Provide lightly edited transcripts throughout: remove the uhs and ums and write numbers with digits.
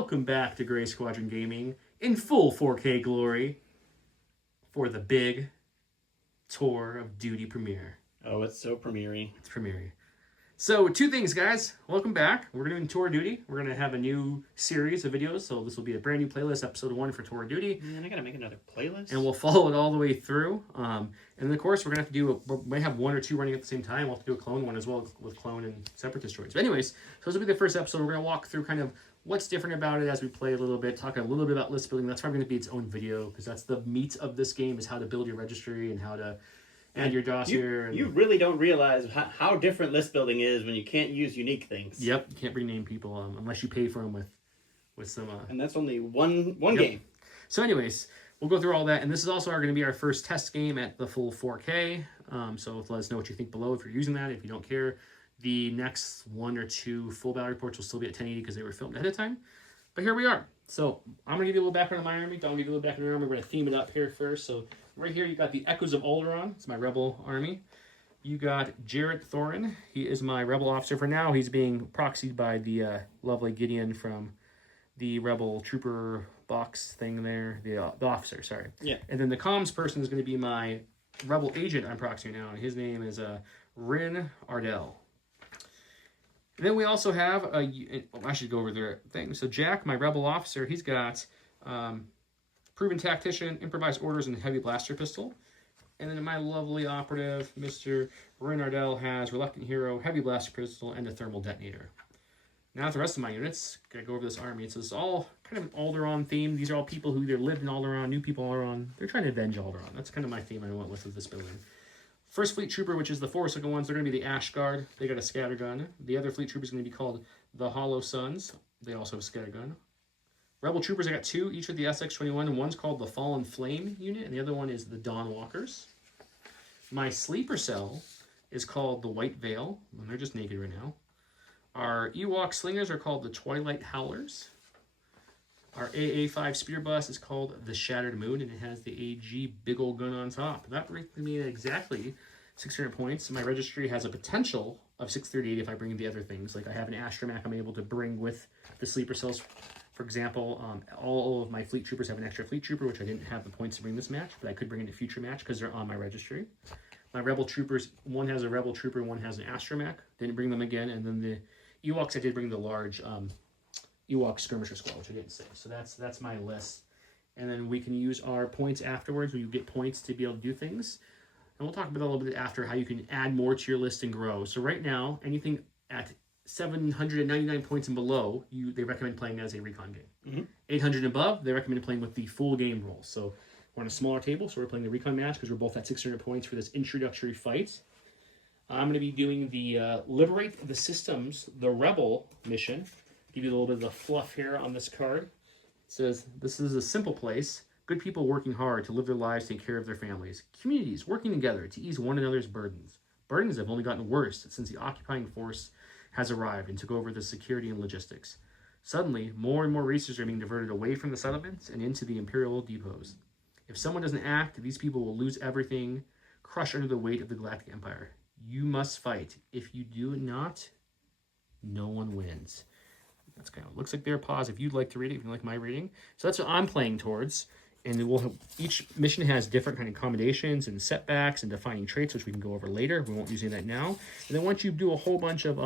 welcome back to Gray Squadron Gaming in full 4K glory for the big Tour of Duty premiere. Oh, it's so premiere-y. It's premiere. So, two things, guys. Welcome back. We're doing Tour of Duty. We're going to have a new series of videos, so this will be a brand new playlist, episode 1 for Tour of Duty. Man, I got to make another playlist. And we'll follow it all the way through. And then, of course, we're going to have to do, we might have one or two running at the same time. We'll have to do a clone one as well with clone and Separatist droids. But anyways, so this will be the first episode. We're going to walk through kind of what's different about it as we play a little bit, talk a little bit about list building. That's probably going to be its own video, because that's the meat of this game, is how to build your registry and how to add your dossier. You really don't realize how different list building is when you can't use unique things. Yep, you can't rename people unless you pay for them with some... and that's only one game. So anyways, we'll go through all that, and this is also going to be our first test game at the full 4K, so let us know what you think below if you're using that. If you don't care, the next one or two full battle reports will still be at 1080 because they were filmed ahead of time. But here we are. So I'm going to give you a little background on my army. Don will give you a little background on our army. We're going to theme it up here first. So right here you got the Echoes of Alderaan. It's my rebel army. You got Jarrett Thorin. He is my rebel officer. For now, he's being proxied by the lovely Gideon from the rebel trooper box thing there. The officer, sorry. Yeah. And then the comms person is going to be my rebel agent I'm proxying now. And his name is Rin Ardell. And then we also have, I should go over the thing. So Jack, my rebel officer, he's got proven tactician, improvised orders, and heavy blaster pistol. And then my lovely operative, Mr. Rin Ardell, has reluctant hero, heavy blaster pistol, and a thermal detonator. Now the rest of my units, gotta go over this army. So it's all kind of an Alderaan theme. These are all people who either lived in Alderaan, new people in Alderaan. They're trying to avenge Alderaan. That's kind of my theme I went with this building. First Fleet Trooper, which is the Force Second ones, they're going to be the Ash Guard. They got a scattergun. The other Fleet Trooper is going to be called the Hollow Suns. They also have a scattergun. Rebel Troopers, I got two, each with the SX-21, and one's called the Fallen Flame unit, and the other one is the Dawn Walkers. My Sleeper Cell is called the White Veil, and they're just naked right now. Our Ewok Slingers are called the Twilight Howlers. Our AA-5 Spear Bus is called the Shattered Moon, and it has the AG big old gun on top. That brings me at exactly 600 points. My registry has a potential of 638 if I bring the other things. Like I have an astromech I'm able to bring with the sleeper cells. For example, all of my fleet troopers have an extra fleet trooper, which I didn't have the points to bring this match, but I could bring in a future match because they're on my registry. My rebel troopers, one has a rebel trooper, one has an astromech. Didn't bring them again. And then the Ewoks, I did bring the large... Ewok Skirmisher Squad, which I didn't say. So that's my list. And then we can use our points afterwards when you get points to be able to do things. And we'll talk about that a little bit after, how you can add more to your list and grow. So right now, anything at 799 points and below, they recommend playing as a recon game. Mm-hmm. 800 and above, they recommend playing with the full game rules. So we're on a smaller table, so we're playing the recon match because we're both at 600 points for this introductory fight. I'm going to be doing the Liberate the Systems, the Rebel mission. Give you a little bit of the fluff here on this card. It says, this is a simple place. Good people working hard to live their lives, take care of their families. Communities working together to ease one another's burdens. Burdens have only gotten worse since the occupying force has arrived and took over the security and logistics. Suddenly, more and more resources are being diverted away from the settlements and into the imperial depots. If someone doesn't act, these people will lose everything, crushed under the weight of the Galactic Empire. You must fight. If you do not, no one wins. That's kind of looks like their pause. If you'd like to read it, if you like my reading. So that's what I'm playing towards. And we'll have, each mission has different kind of commendations and setbacks and defining traits, which we can go over later. We won't use any of that now. And then once you do a whole bunch of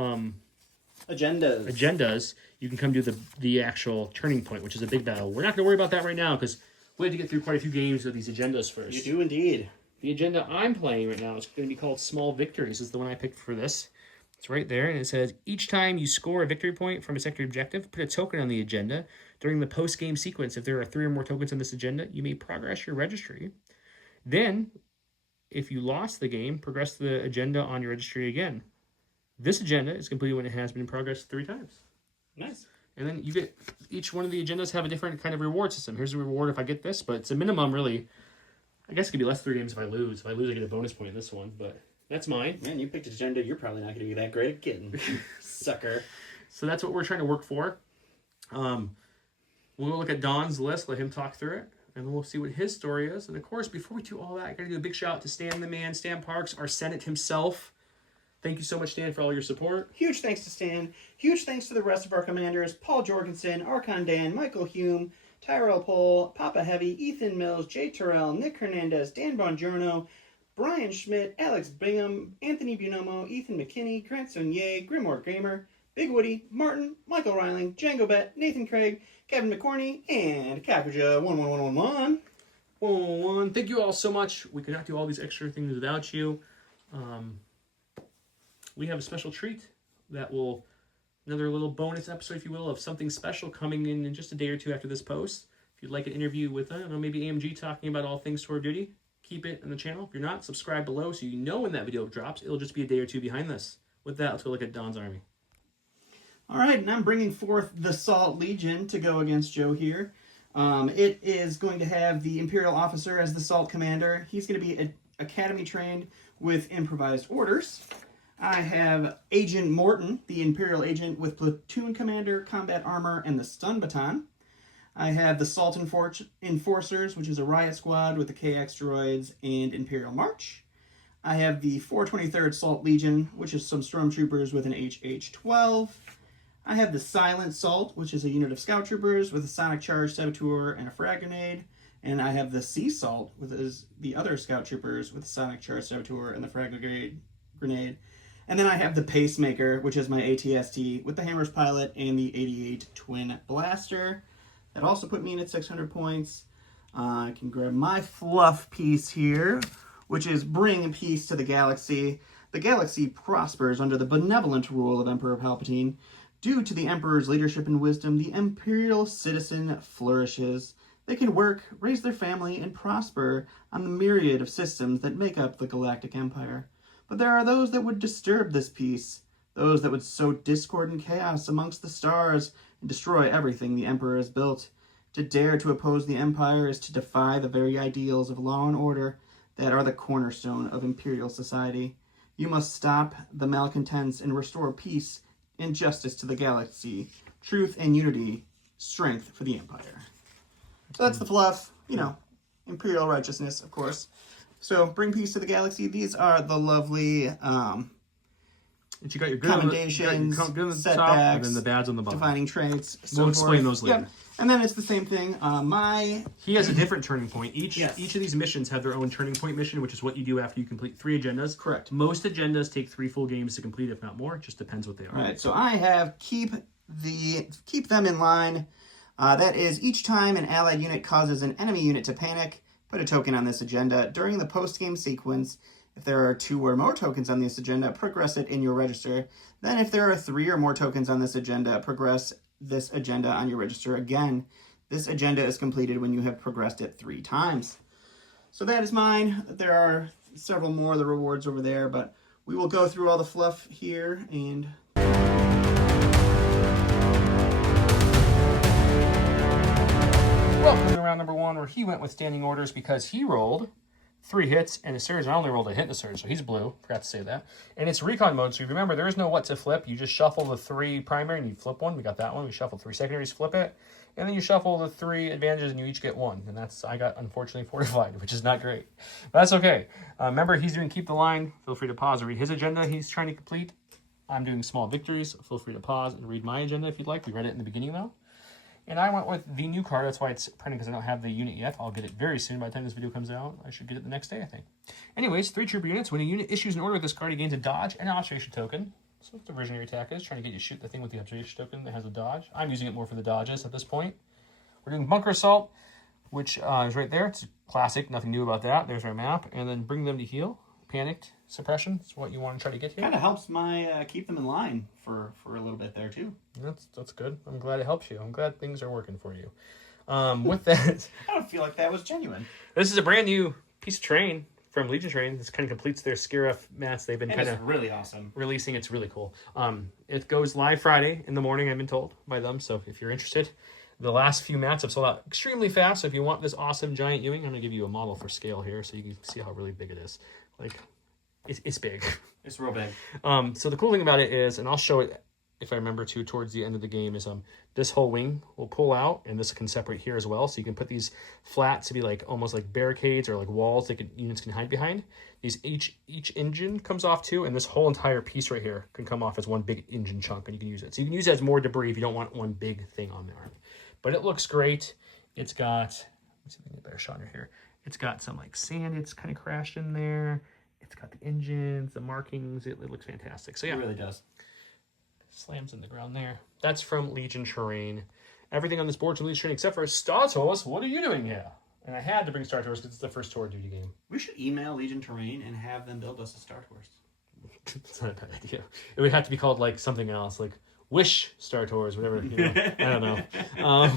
agendas, you can come do the actual turning point, which is a big battle. We're not going to worry about that right now because we have to get through quite a few games of these agendas first. You do indeed. The agenda I'm playing right now is going to be called Small Victories. This is the one I picked for this. It's right there, and it says, each time you score a victory point from a sector objective, put a token on the agenda. During the post-game sequence, if there are 3 or more tokens on this agenda, you may progress your registry. Then, if you lost the game, progress the agenda on your registry again. This agenda is completed when it has been progressed 3 times. Nice. And then you get, each one of the agendas have a different kind of reward system. Here's a reward if I get this, but it's a minimum, really. I guess it could be less 3 games if I lose. If I lose, I get a bonus point in this one, but... That's mine. Man, you picked an agenda you're probably not going to be that great at getting. Sucker. So that's what we're trying to work for. We'll look at Don's list, let him talk through it, and we'll see what his story is. And of course, before we do all that, I got to do a big shout out to Stan the Man, Stan Parks, our Senate himself. Thank you so much, Stan, for all your support. Huge thanks to Stan. Huge thanks to the rest of our commanders: Paul Jorgensen, Archon Dan, Michael Hume, Tyrell Pohl, Papa Heavy, Ethan Mills, Jay Terrell, Nick Hernandez, Dan Bongiorno, Brian Schmidt, Alex Bingham, Anthony Bunomo, Ethan McKinney, Grant Sonier, Grimoire Gamer, Big Woody, Martin, Michael Reiling, Django Bet, Nathan Craig, Kevin McCorney, and Kakuja11111. 111. Thank you all so much. We could not do all these extra things without you. We have a special treat that will, another little bonus episode, if you will, of something special coming in just a day or two after this post. If you'd like an interview with, I don't know, maybe AMG talking about all things Sword of Duty, keep it on the channel. If you're not, subscribe below so you know when that video drops. It'll just be a day or two behind this. With that, let's go look at Don's army. All right, and I'm bringing forth the Salt Legion to go against Joe here. It is going to have the Imperial Officer as the Salt Commander. He's going to be academy trained with improvised orders. I have Agent Morton, the Imperial Agent, with Platoon Commander, Combat Armor, and the Stun Baton. I have the Salt Enforcers, which is a Riot Squad with the KX Droids and Imperial March. I have the 423rd Salt Legion, which is some Stormtroopers with an HH-12. I have the Silent Salt, which is a unit of Scout Troopers with a Sonic Charge, Saboteur, and a Frag Grenade. And I have the Sea Salt, which is the other Scout Troopers with a Sonic Charge, Saboteur, and the Frag Grenade. And then I have the Pacemaker, which is my ATST, with the Hammer's Pilot and the 88 Twin Blaster. That also put me in at 600 points. I can grab my fluff piece here, which is Bring Peace to the Galaxy. The galaxy prospers under the benevolent rule of Emperor Palpatine. Due to the Emperor's leadership and wisdom, the Imperial citizen flourishes. They can work, raise their family, and prosper on the myriad of systems that make up the Galactic Empire. But there are those that would disturb this peace, those that would sow discord and chaos amongst the stars and destroy everything the Emperor has built. To dare to oppose the Empire is to defy the very ideals of law and order that are the cornerstone of Imperial society. You must stop the malcontents and restore peace and justice to the galaxy, truth and unity, strength for the Empire. So that's the fluff, you know, Imperial righteousness, of course. So, bring peace to the galaxy. These are the lovely You got your good Commendations, on the Setbacks, top, and then the bads on the bottom. defining traits. So We'll explain those later. Yep. And then it's the same thing. He has a different turning point. Each Yes. of these missions have their own turning point mission, which is what you do after you complete 3 agendas. Correct. Most agendas take 3 full games to complete, if not more. It just depends what they are. All right, so I have keep them in line. That is, each time an allied unit causes an enemy unit to panic, put a token on this agenda. During the post-game sequence, if there are 2 or more tokens on this agenda, progress it in your register. Then if there are 3 or more tokens on this agenda, progress this agenda on your register again. This agenda is completed when you have progressed it 3 times. So that is mine. There are several more of the rewards over there, but we will go through all the fluff here and... Welcome to round number 1, where he went with standing orders because he rolled 3 hits and a surge. I only rolled a hit in the surge, so he's blue. Forgot to say that. And it's recon mode, so you remember there is no what to flip. You just shuffle the 3 primary and you flip one. We got that one. We shuffle 3 secondaries, flip it. And then you shuffle the 3 advantages and you each get 1. And that's, I got unfortunately fortified, which is not great. But that's okay. Remember, he's doing keep the line. Feel free to pause and read his agenda he's trying to complete. I'm doing small victories. Feel free to pause and read my agenda if you'd like. We read it in the beginning though. And I went with the new card. That's why it's printing, because I don't have the unit yet. I'll get it very soon. By the time this video comes out, I should get it the next day, I think. Anyways, 3 trooper units. When a unit issues an order with this card, he gains a dodge and an observation token. So what the visionary attack is, trying to get you to shoot the thing with the observation token that has a dodge. I'm using it more for the dodges at this point. We're doing bunker assault, which is right there. It's classic, nothing new about that. There's our map. And then bring them to heal. Panicked suppression is what you want to try to get here. Kind of helps my keep them in line for a little bit there too. That's good. I'm glad it helps you. I'm glad things are working for you. With that, I don't feel like that was genuine. this is a brand new piece of terrain from Legion Terrain. This kind of completes their Skiraf mats. They've been kind of really awesome releasing. It's really cool. It goes live Friday in the morning, I've been told by them. So if you're interested, the last few mats have sold out extremely fast. So if you want this awesome giant Ewing, I'm going to give you a model for scale here so you can see how really big it is. Like, it's big. It's real big. So the cool thing about it is, and I'll show it if I remember to, towards the end of the game is this whole wing will pull out, and this can separate here as well. So you can put these flats to be like almost like barricades or like walls that units can hide behind. These each engine comes off too, and this whole entire piece right here can come off as one big engine chunk, and you can use it. So you can use it as more debris if you don't want one big thing on there. But it looks great. It's got, let's see if we can get a better shot in here. It's got some like sand. It's kind of crashed in there. It's got the engines, the markings. It looks fantastic. So yeah, It really does. Slams in the ground there. That's from Legion Terrain. Everything on this board's from Legion Terrain except for Star Tours. What are you doing here? And I had to bring Star Tours because it's the first tour duty game. We should email Legion Terrain and have them build us a Star Tours. It's not a bad idea. It would have to be called like something else, like Wish Star Tours, whatever. You know, I don't know.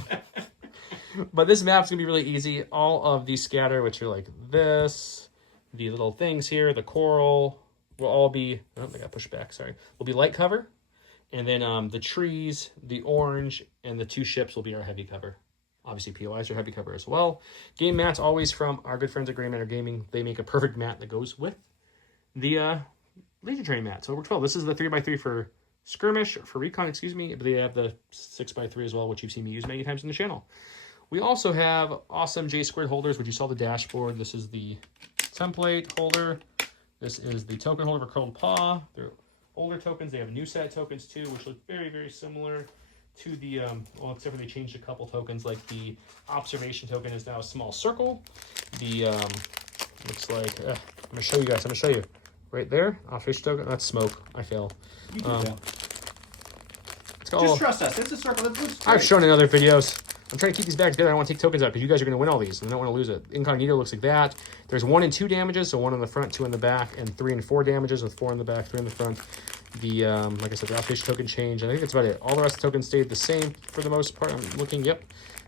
But this map's gonna be really easy. All of these scatter, which are like this, the little things here, the coral, will all be. Oh, I got pushed back. Sorry. Will be light cover. And then the trees, the orange, and the 2 ships will be our heavy cover. Obviously, POIs are heavy cover as well. Game mats always from our good friends at Gray Matter Gaming. They make a perfect mat that goes with the Legion Terrain mat. So it works well. This is the 3x3 for skirmish, for recon, excuse me. But they have the 6x3 as well, which you've seen me use many times in the channel. We also have awesome J-squared holders, which you saw the dashboard. This is the template holder. This is the token holder for Curled Paw. They're older tokens. They have new set tokens too, which look very, very similar to the, well, except for they changed a couple tokens, like the observation token is now a small circle. The, looks like, I'm going to show you guys, I'm going to show you. Right there, observation token, that's smoke. I fail. You can do that. Just trust us. It's a circle. That looks great. I've shown in other videos. I'm trying to keep these bags together. I don't want to take tokens out because you guys are going to win all these. And I don't want to lose it. Incognito looks like that. There's 1 and 2 damages, so 1 in the front, 2 in the back, and 3 and 4 damages with 4 in the back, 3 in the front. The, like I said, the observation token changed. I think that's about it. All the rest of the tokens stayed the same for the most part. I'm looking, yep.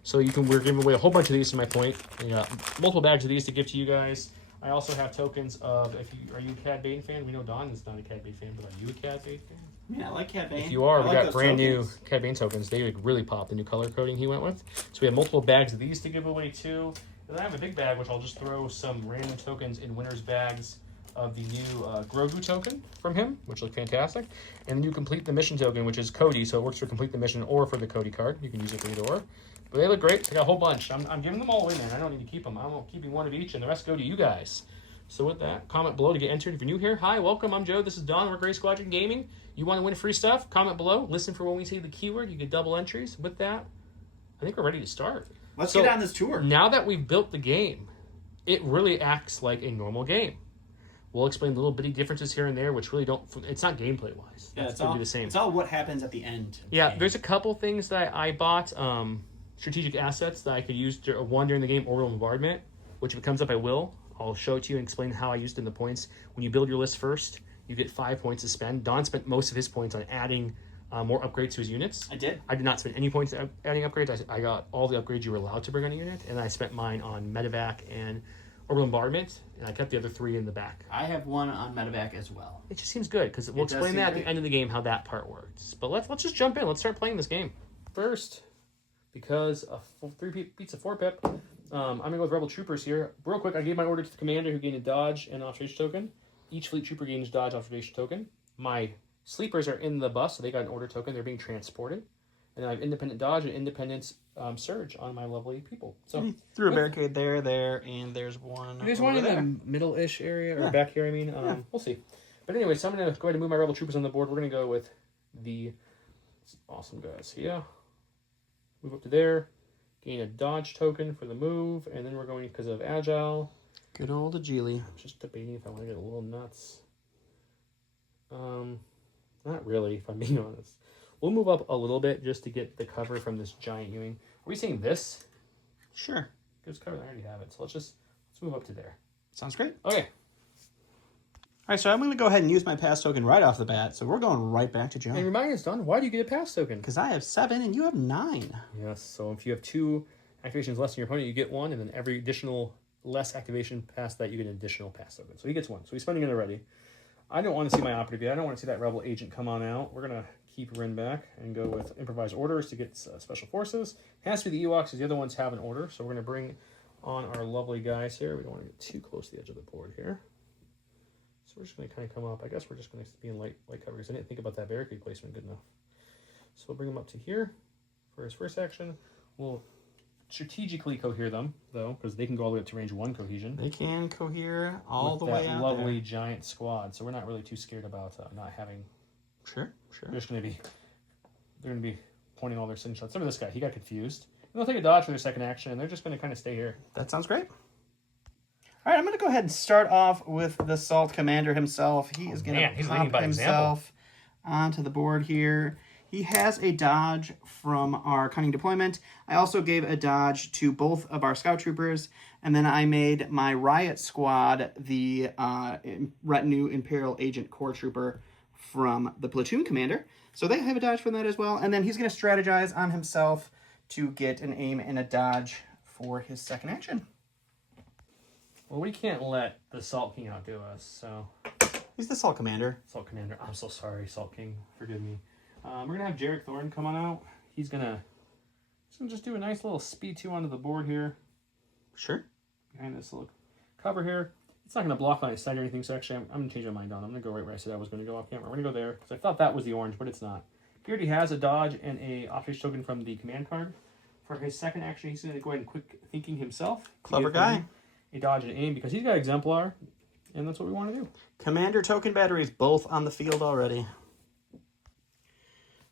So we're giving away a whole bunch of these, to my point. I got multiple bags of these to give to you guys. I also have tokens of, are you a Cad Bane fan? We know Don is not a Cad Bane fan, but are you a Cad Bane fan? Yeah, I like Cad Bane. If you are, we got brand tokens. new Cad Bane tokens. They really pop, the new color coding he went with. So we have multiple bags of these to give away too. And then I have a big bag, which I'll just throw some random tokens in winners' bags of the new Grogu token from him, which look fantastic. And then you complete the mission token, which is Cody, so it works for complete the mission or for the Cody card. You can use it for either or. But they look great. I got a whole bunch. I'm giving them all away, man. I don't need to keep them. I'm keeping 1 of each, and the rest go to you guys. So with that, comment below to get entered. If you're new here, hi, welcome. I'm Joe. This is Don. We're Gray Squadron Gaming. You want to win free stuff? Comment below. Listen for when we say the keyword. You get double entries. With that, I think we're ready to start. Let's get on this tour. Now that we've built the game, it really acts like a normal game. We'll explain little bitty differences here and there, which really don't. It's not gameplay wise. Yeah, it's going to be the same. It's all what happens at the end. Yeah, there's a couple things that I bought. Strategic assets that I could use during the game, orbital bombardment, which if it comes up, I will. I'll show it to you and explain how I used it in the points. When you build your list first, you get 5 points to spend. Don spent most of his points on adding more upgrades to his units. I did. I did not spend any points adding upgrades. I got all the upgrades you were allowed to bring on a unit, and I spent mine on medevac and orbital bombardment, and I kept the other 3 in the back. I have 1 on medevac as well. It just seems good because we'll explain that at the end of the game how that part works. But let's just jump in. Let's start playing this game first, because a 3 beats a 4 pip. I'm going to go with Rebel Troopers here. Real quick, I gave my order to the commander who gained a dodge and observation token. Each fleet trooper gains dodge observation token. My sleepers are in the bus, so they got an order token. They're being transported. And I have independent dodge and independent surge on my lovely people. So threw a barricade there, and there's one. There's one in the middle-ish area, or back here, I mean. We'll see. But anyway, so I'm going to go ahead and move my Rebel Troopers on the board. We're going to go with the awesome guys here. Move up to there. Gain a dodge token for the move, and then we're going because of agile. Good old Agili. I'm just debating if I want to get a little nuts. Not really, if I'm being honest. We'll move up a little bit just to get the cover from this giant Ewing. Are we saying this? Sure. Good cover. I already have it. So let's move up to there. Sounds great. Okay. All right, so I'm going to go ahead and use my pass token right off the bat. So we're going right back to Joe. And remind us, Don, why do you get a pass token? Because I have 7 and you have 9. Yes, so if you have 2 activations less than your opponent, you get 1, and then every additional less activation past that, you get an additional pass token. So he gets 1. So he's spending it already. I don't want to see my operative yet. I don't want to see that rebel agent come on out. We're going to keep Rin back and go with improvised orders to get special forces. It has to be the Ewoks because the other ones have an order. So we're going to bring on our lovely guys here. We don't want to get too close to the edge of the board here. So we're just going to kind of come up. I guess we're just going to be in light cover because I didn't think about that barricade placement good enough. So we'll bring them up to here for his first action. We'll strategically cohere them, though, because they can go all the way up to range 1 cohesion. They can cohere all with the way that out lovely there. giant squad. So we're not really too scared about not having. Sure. They're just going to be. They're going to be pointing all their sin shots. Some of this guy, he got confused. And they'll take a dodge for their second action, and they're just going to kind of stay here. That sounds great. All right, I'm going to go ahead and start off with the Salt Commander himself. He is going to pop himself onto the board here. He has a dodge from our Cunning Deployment. I also gave a dodge to both of our Scout Troopers, and then I made my Riot Squad the Retinue Imperial Agent Core Trooper from the Platoon Commander. So they have a dodge from that as well, and then he's going to strategize on himself to get an aim and a dodge for his second action. Well, we can't let the Salt King outdo us, so... He's the Salt Commander. Salt Commander. I'm so sorry, Salt King. Forgive me. We're going to have Jarek Thorne come on out. He's going to just do a nice little speed 2 onto the board here. Sure. Behind this little cover here. It's not going to block line of sight or anything, so actually I'm going to change my mind on it. I'm going to go right where I said I was going to go off camera. We're going to go there, because I thought that was the orange, but it's not. He already has a dodge and a obfuscation token from the command card. For his second action, he's going to go ahead and quick thinking himself. Clever guy. A dodge and aim, because he's got Exemplar, and that's what we want to do. Commander token batteries both on the field already.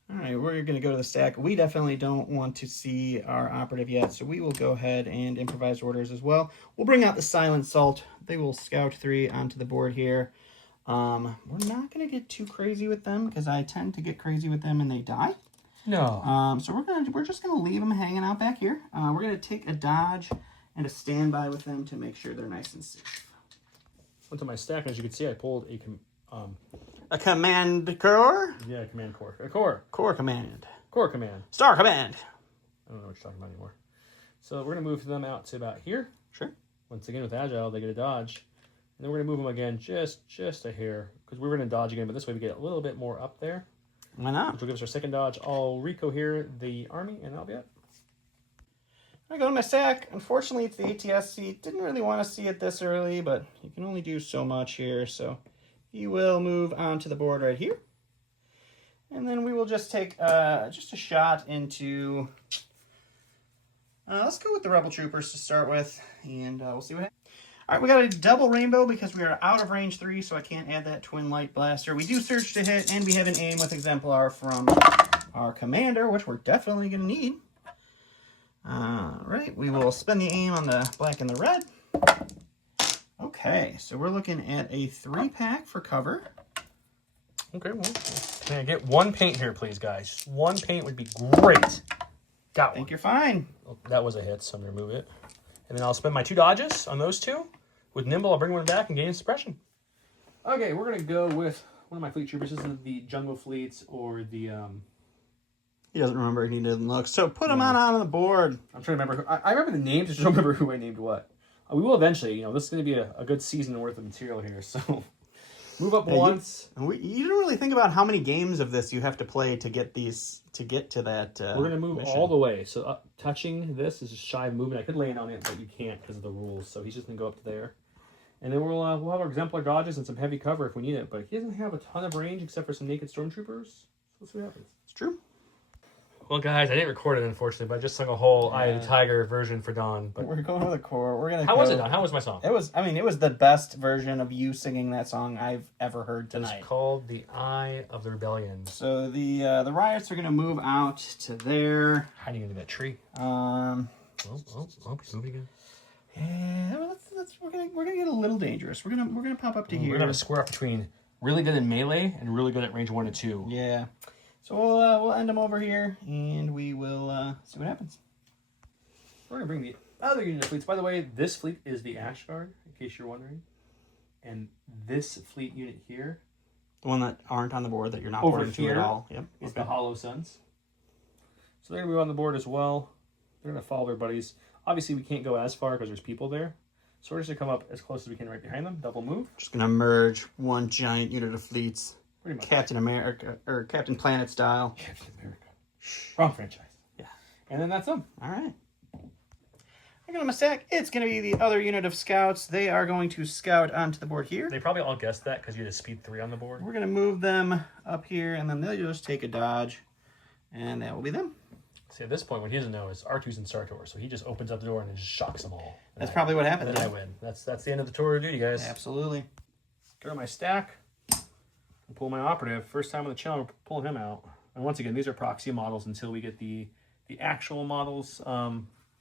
All right, we're going to go to the stack. We definitely don't want to see our operative yet, so we will go ahead and improvise orders as well. We'll bring out the Silent Salt. They will scout 3 onto the board here. We're not going to get too crazy with them, because I tend to get crazy with them and they die. No. So we're just going to leave them hanging out back here. We're going to take a dodge and a standby with them to make sure they're nice and safe. Went to my stack, and as you can see, I pulled a command core? Yeah, command core. A core. Core command. Core command. Star command. I don't know what you're talking about anymore. So we're going to move them out to about here. Sure. Once again, with Agile, they get a dodge. And then we're going to move them again just a hair. Because we're going to dodge again, but this way we get a little bit more up there. Why not? Which will give us our second dodge. I'll recohere the army, and that'll be it. I go to my stack. Unfortunately, it's the ATS seat. Didn't really want to see it this early, but you can only do so much here. So he will move onto the board right here. And then we will just take just a shot into... let's go with the Rebel Troopers to start with, and we'll see what happens. All right, we got a double rainbow because we are out of range 3, so I can't add that Twin Light Blaster. We do search to hit, and we have an aim with Exemplar from our commander, which we're definitely going to need. All right, we will spend the aim on the black and the red. Okay, so we're looking at a 3-pack for cover. Okay, well, can I get 1 paint here, please, guys? 1 paint would be great. Got 1. I think you're fine. Oh, that was a hit, so I'm going to remove it. And then I'll spend my 2 dodges on those 2. With Nimble, I'll bring one back and gain suppression. Okay, we're going to go with one of my fleet troopers. This is the Jungle Fleets or the... He doesn't remember. He didn't look. So put him on the board. I'm trying to remember. I remember the names. I just don't remember who I named what. We will eventually. You know, this is going to be a good season worth of material here. So move up once. You don't really think about how many games of this you have to play to get to that. We're going to move mission. all the way. So touching this is just shy of movement. I could land on it, but you can't because of the rules. So he's just going to go up to there. And then we'll have our Exemplar dodges and some heavy cover if we need it. But he doesn't have a ton of range except for some naked stormtroopers. So let's see what happens. It's true. Well, guys, I didn't record it, unfortunately, but I just sung a whole Eye of the Tiger version for Dawn. But we're going with a core. We're gonna. How was it, Dawn? How was my song? It was the best version of you singing that song I've ever heard tonight. It's called The Eye of the Rebellion. So the Riots are gonna move out to there. Hiding into that tree. He's moving again. Yeah, well, we're gonna get a little dangerous. We're gonna pop up to here. We're gonna have a square off between really good in melee and really good at range 1 and 2. Yeah. So we'll end them over here, and we will see what happens. We're going to bring the other unit of fleets. By the way, this fleet is the Ash Guard, in case you're wondering. And this fleet unit here... The one that aren't on the board, that you're not over boarding to at all. Yep. Is the Hollow Suns. So they're going to be on the board as well. They're going to follow their buddies. Obviously, we can't go as far because there's people there. So we're just going to come up as close as we can right behind them. Double move. Just going to merge one giant unit of fleets. Pretty much. Captain America, or Captain Planet style. Captain America. Wrong franchise. Yeah. And then that's them. All right. I got my stack. It's going to be the other unit of scouts. They are going to scout onto the board here. They probably all guessed that because you had a speed 3 on the board. We're going to move them up here, and then they'll just take a dodge And that will be them. See, at this point, what he doesn't know is R2's in Star Tour, so he just opens up the door and then just shocks them all. That's probably what happened. Then I win. That's the end of the tour of duty, guys. Absolutely. Go to my stack and pull my operative. First time on the channel, we're pulling him out. And once again, these are proxy models until we get the actual models,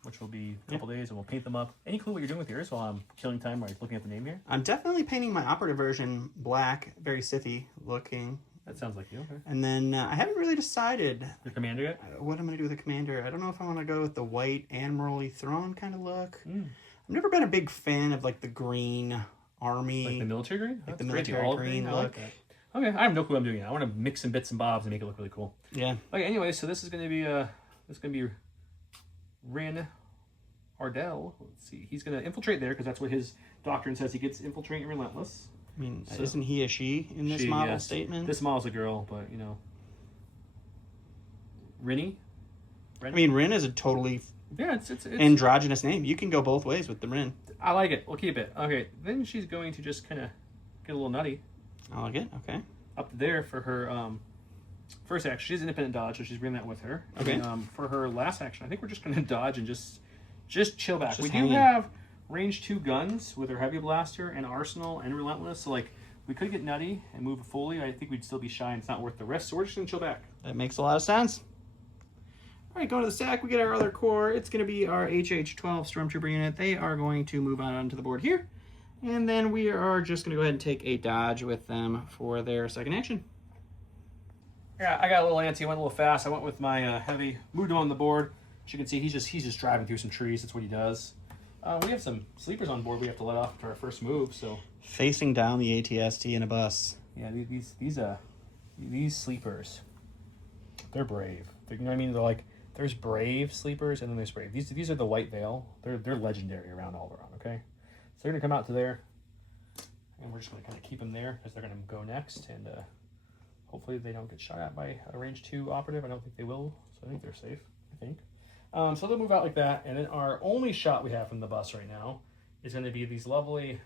which will be a couple days, and we'll paint them up. Any clue what you're doing with yours while I'm killing time by looking at the name here? I'm definitely painting my operative version black, very Sithy looking. That sounds like you. Okay. And then I haven't really decided Your commander yet? what I'm going to do with the commander. I don't know if I want to go with the white Admiralty throne kind of look. Mm. I've never been a big fan of like the green army. Like the military green? Like the That's great. military Olive green I like look. that. Okay, I have no clue what I'm doing yet. I want to mix some bits and bobs and make it look really cool. Yeah. Okay, anyway, so this is going to be Rin Ardell. Let's see. He's going to infiltrate there because that's what his doctrine says. He gets infiltrate and relentless. I mean, So- isn't he a she in this model yes. statement? This model's a girl, but you know. Rinny? I mean, Rin is a totally Yeah, it's androgynous name. You can go both ways with the Rin. I like it. We'll keep it. Okay, then she's going to just kind of get a little nutty I like it. Okay. up there for her first action. She's independent dodge, so she's bringing that with her. Okay. And, for her last action, I think we're just going to dodge and just chill back. Just We hang do in. have range 2 guns with her heavy blaster and arsenal and relentless, so like we could get nutty and move fully. I think we'd still be shy and it's not worth the risk, so we're just going to chill back. That makes a lot of sense. All right, going to the stack, we get our other core. It's going to be our HH-12 Stormtrooper unit. They are going to move on onto the board here. And then we are just going to go ahead and take a dodge with them for their second action. Yeah, I got a little antsy. I went a little fast. I went with my heavy, moved him on the board. As you can see, he's just driving through some trees. That's what he does. We have some sleepers on board we have to let off for our first move. So Facing down the ATST in a bus. yeah, these sleepers, they're brave. You know what I mean? They're like, there's brave sleepers and then there's brave. These are the White Veil. They're legendary around Alderaan. Okay, so they're gonna come out to there, and we're just gonna kind of keep them there because they're gonna go next, and hopefully they don't get shot at by a range 2 operative. I don't think they will, so I think they're safe. I think. So they'll move out like that, and then our only shot we have from the bus right now is going to be these lovely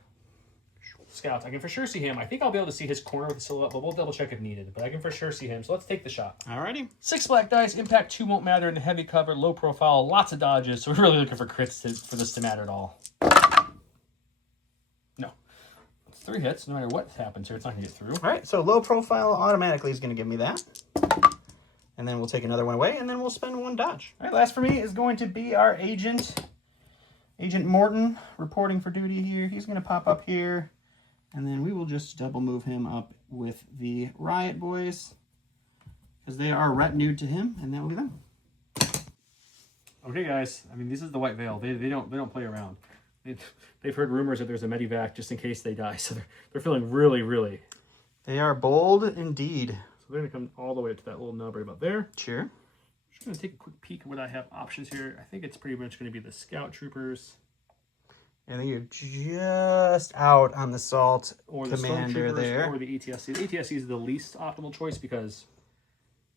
scouts. I can for sure see him. I think I'll be able to see his corner with the silhouette, but we'll double check if needed. But I can for sure see him, so let's take the shot. Alrighty. 6 black dice, impact 2 won't matter in the heavy cover, low profile, lots of dodges, so we're really looking for crits for this to matter at all. No. It's 3 hits, no matter what happens here, it's not going to get through. All right, so low profile automatically is going to give me that. And then we'll take another one away, and then we'll spend 1 dodge. All right, last for me is going to be our agent. Agent Morton, reporting for duty here. He's going to pop up here, and then we will just double move him up with the Riot Boys, because they are retinued to him, and that will be them. Okay, guys. I mean, this is the White Veil. They don't play around. They've heard rumors that there's a medivac just in case they die, so they're feeling really, really. They are bold indeed. So they're gonna come all the way up to that little nub right about there. Sure. I'm just gonna take a quick peek at what I have options here. I think it's pretty much gonna be the Scout Troopers And then you're just out on the Salt or the Commander Stormtroopers there. or the ATSC. The ATSC is the least optimal choice because,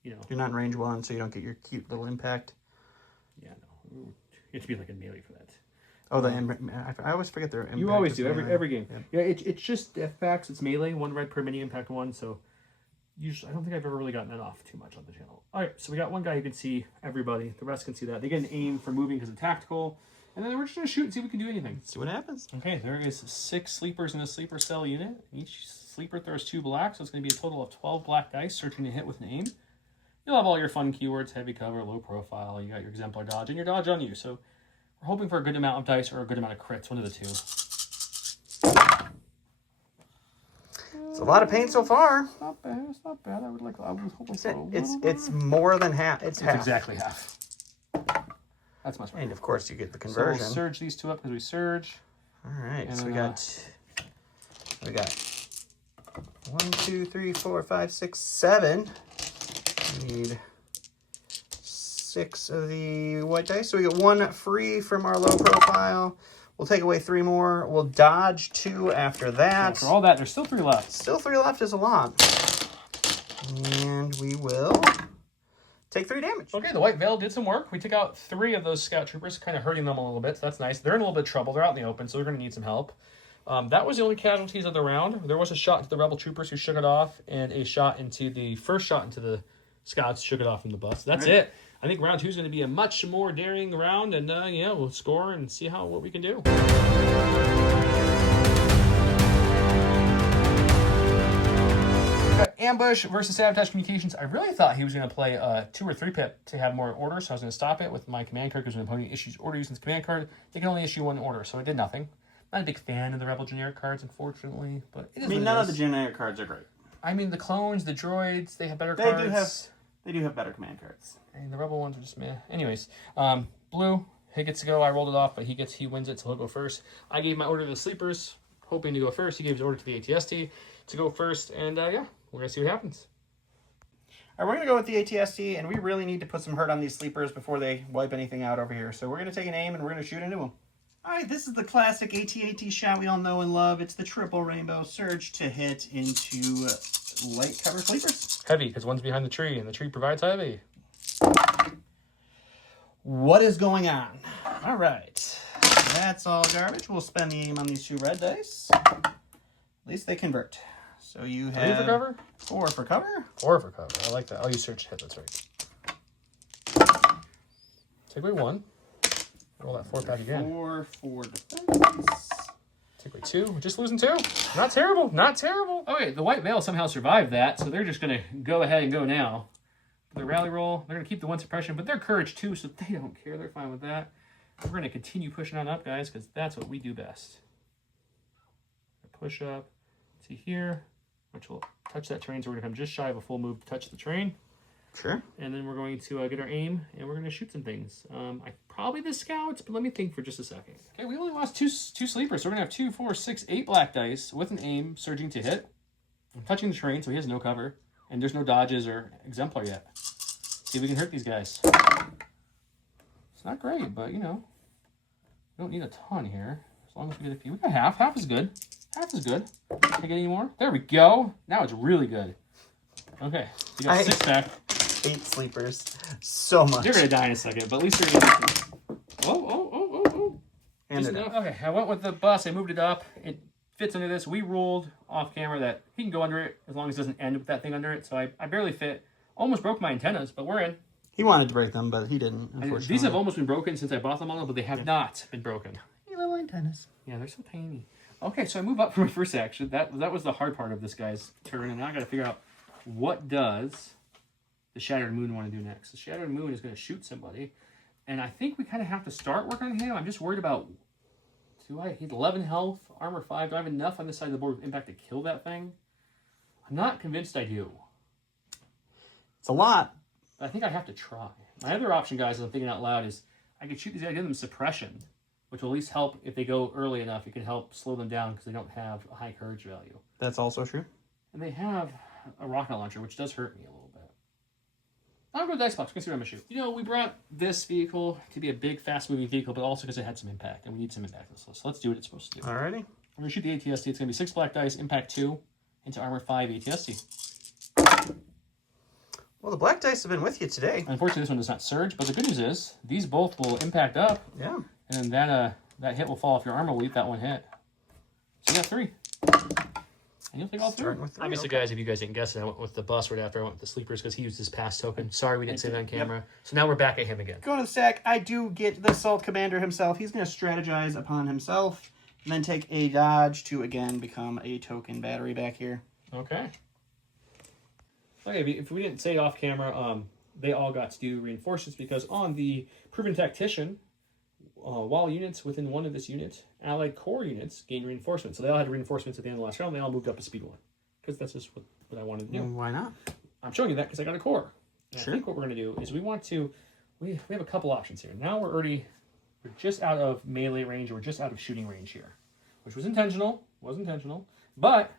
you know. You're not in range 1, so you don't get your cute little impact. Yeah, no. You have to be like a melee for that. Oh, I always forget their impact. You always is do melee. every game. Yeah. Yeah, it's just Deathbacks. It's melee, 1 red per mini impact 1. So usually, I don't think I've ever really gotten that off too much on the channel. All right, so we got one guy who can see everybody. The rest can see that. They get an aim for moving because of tactical, and then we're just gonna shoot and see if we can do anything. See what happens. Okay, there is 6 sleepers in a sleeper cell unit. Each sleeper throws 2 black, so it's gonna be a total of 12 black dice searching to hit with an aim. You'll have all your fun keywords: heavy cover, low profile. You got your exemplar dodge and your dodge on you. So we're hoping for a good amount of dice or a good amount of crits, one of the 2. It's a lot of paint so far. It's not bad. It's not bad. I was hoping for a little It's more than half. It's half. exactly half. That's much better. And of course you get the So we'll conversion. surge these 2 up because we surge. All right, And so then, we got 1, 2, 3, 4, 5, 6, 7. We need 6 of the white dice. So we get 1 free from our low profile. We'll take away 3 more. We'll dodge 2 after that. So for all that, there's still 3 left. Still 3 left is a lot. And we will take 3 damage. Okay, the White Veil did some work. We took out 3 of those Scout Troopers, kind of hurting them a little bit, so that's nice. They're in a little bit of trouble. They're out in the open, so they're going to need some help. That was the only casualties of the round. There was a shot to the Rebel Troopers who shook it off, and a shot into the first shot into the scouts shook it off from the bus. That's it. I think round 2 is going to be a much more daring round, and yeah, we'll score and see what we can do. Ambush versus Sabotage Communications. I really thought he was going to play 2 or 3 pip to have more order, so I was going to stop it with my command card because when an opponent issues order using his command card, they can only issue 1 order, so it did nothing. Not a big fan of the Rebel generic cards, unfortunately, but it is. I mean, none of the generic cards are great. I mean, the clones, the droids, they have better cards. They do have better command cards. And the Rebel ones are just meh. Anyways, Blue, he gets to go. I rolled it off, but he wins it, so he'll go first. I gave my order to the sleepers, hoping to go first. He gave his order to the ATST to go first, and yeah, we're going to see what happens. All right, we're going to go with the ATST, and we really need to put some hurt on these sleepers before they wipe anything out over here. So we're going to take an aim, and we're going to shoot into them. All right, this is the classic AT-AT shot we all know and love. It's the triple rainbow surge to hit into light cover sleepers. Heavy, because one's behind the tree, and the tree provides heavy. What is going on? All right, that's all garbage. We'll spend the aim on these 2 red dice. At least they convert. So you have 3 for cover? 4 for cover? 4 for cover. I like that. Oh, you search hit. That's right. Take away 1. Roll that 4 back again. 4 for defense. Take away 2. We're just losing 2. Not terrible. Not terrible. Okay, the White Veil somehow survived that, so they're just going to go ahead and go now. For the rally roll, they're going to keep the 1 suppression, but they're courage 2, so they don't care. They're fine with that. We're going to continue pushing on up, guys, because that's what we do best. Push up to here, which will touch that terrain, so we're going to come just shy of a full move to touch the terrain. Sure. And then we're going to get our aim, and we're going to shoot some things. Probably the scouts, but let me think for just a second. Okay, we only lost two sleepers, so we're going to have 2, 4, 6, 8 black dice with an aim, surging to hit. I'm touching the terrain, so he has no cover, and there's no dodges or exemplar yet. See if we can hurt these guys. It's not great, but, you know, we don't need a ton here. As long as we get a few. We got half. Half is good. Half is good. Can't get any more. There we go. Now it's really good. Okay, so you got 6 back. 8 sleepers. So much. You're going to die in a second, but at least you're going to... Oh. And Okay, I went with the bus. I moved it up. It fits under this. We ruled off camera that he can go under it as long as it doesn't end with that thing under it. So I barely fit. Almost broke my antennas, but we're in. He wanted to break them, but he didn't, unfortunately. These have almost been broken since I bought them all, but they have not been broken. Little antennas. Yeah, they're so tiny. Okay, so I move up for my first action. That was the hard part of this guy's turn, and now I got to figure out what does the Shattered Moon want to do next. The Shattered Moon is going to shoot somebody, and I think we kind of have to start working on him. I'm just worried about, he's 11 health, armor 5. Do I have enough on this side of the board with impact to kill that thing? I'm not convinced I do. It's a lot. But I think I have to try. My other option, guys, as I'm thinking out loud, is I could shoot these guys, give them suppression, which will at least help if they go early enough. It can help slow them down because they don't have a high courage value. That's also true. And they have a rocket launcher, which does hurt me a little bit. I'll go dice box. We're going to see what I'm going to shoot. You know, we brought this vehicle to be a big, fast-moving vehicle, but also because it had some impact, and we need some impact in this list. So let's do what it's supposed to do. Alrighty. We're going to shoot the ATST. It's going to be 6 black dice, impact 2, into armor 5 ATST. Well, the black dice have been with you today. Unfortunately, this one does not surge, but the good news is these both will impact up. Yeah. And then that hit will fall off your armor. Will eat that one hit. So you got 3. And you'll take all 3. Obviously, guys, if you guys didn't guess it, I went with the bus right after I went with the sleepers because he used his pass token. Sorry we didn't say that on camera. Yep. So now we're back at him again. Going to the stack, I do get the Assault Commander himself. He's going to strategize upon himself and then take a dodge to, again, become a token battery back here. Okay. Okay, if we didn't say off camera, they all got to do reinforcements because on the Proven Tactician, while units within one of this unit, allied core units gain reinforcements. So they all had reinforcements at the end of the last round. They all moved up to speed 1 because that's just what I wanted to do. Why not? I'm showing you that because I got a core. And Sure. I think what we're going to do is we have a couple options here. Now we're just out of melee range. We're just out of shooting range here, which was intentional. But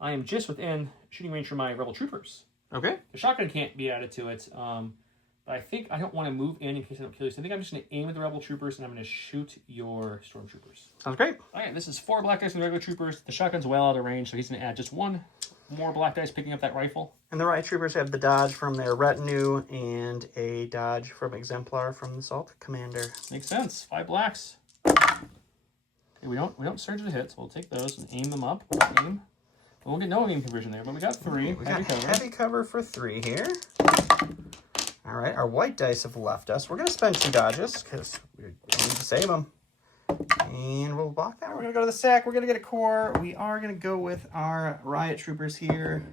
I am just within shooting range for my Rebel Troopers. Okay. The shotgun can't be added to it, but I think I don't want to move in case I don't kill you. So I think I'm just going to aim at the Rebel Troopers, and I'm going to shoot your Stormtroopers. Sounds great. All right, this is 4 black dice from the regular Troopers. The shotgun's well out of range, so he's going to add just 1 more black dice picking up that rifle. And the right Troopers have the dodge from their retinue and a dodge from Exemplar from the Assault Commander. Makes sense. 5 blacks. Okay, we don't surge the hits. We'll take those and aim them up. Aim. We'll get no aim conversion there, but we got 3. We got heavy cover for 3 here. All right, our white dice have left us. We're going to spend 2 dodges because we need to save them. And we'll block that. We're going to go to the sack. We're going to get a core. We are going to go with our riot troopers here.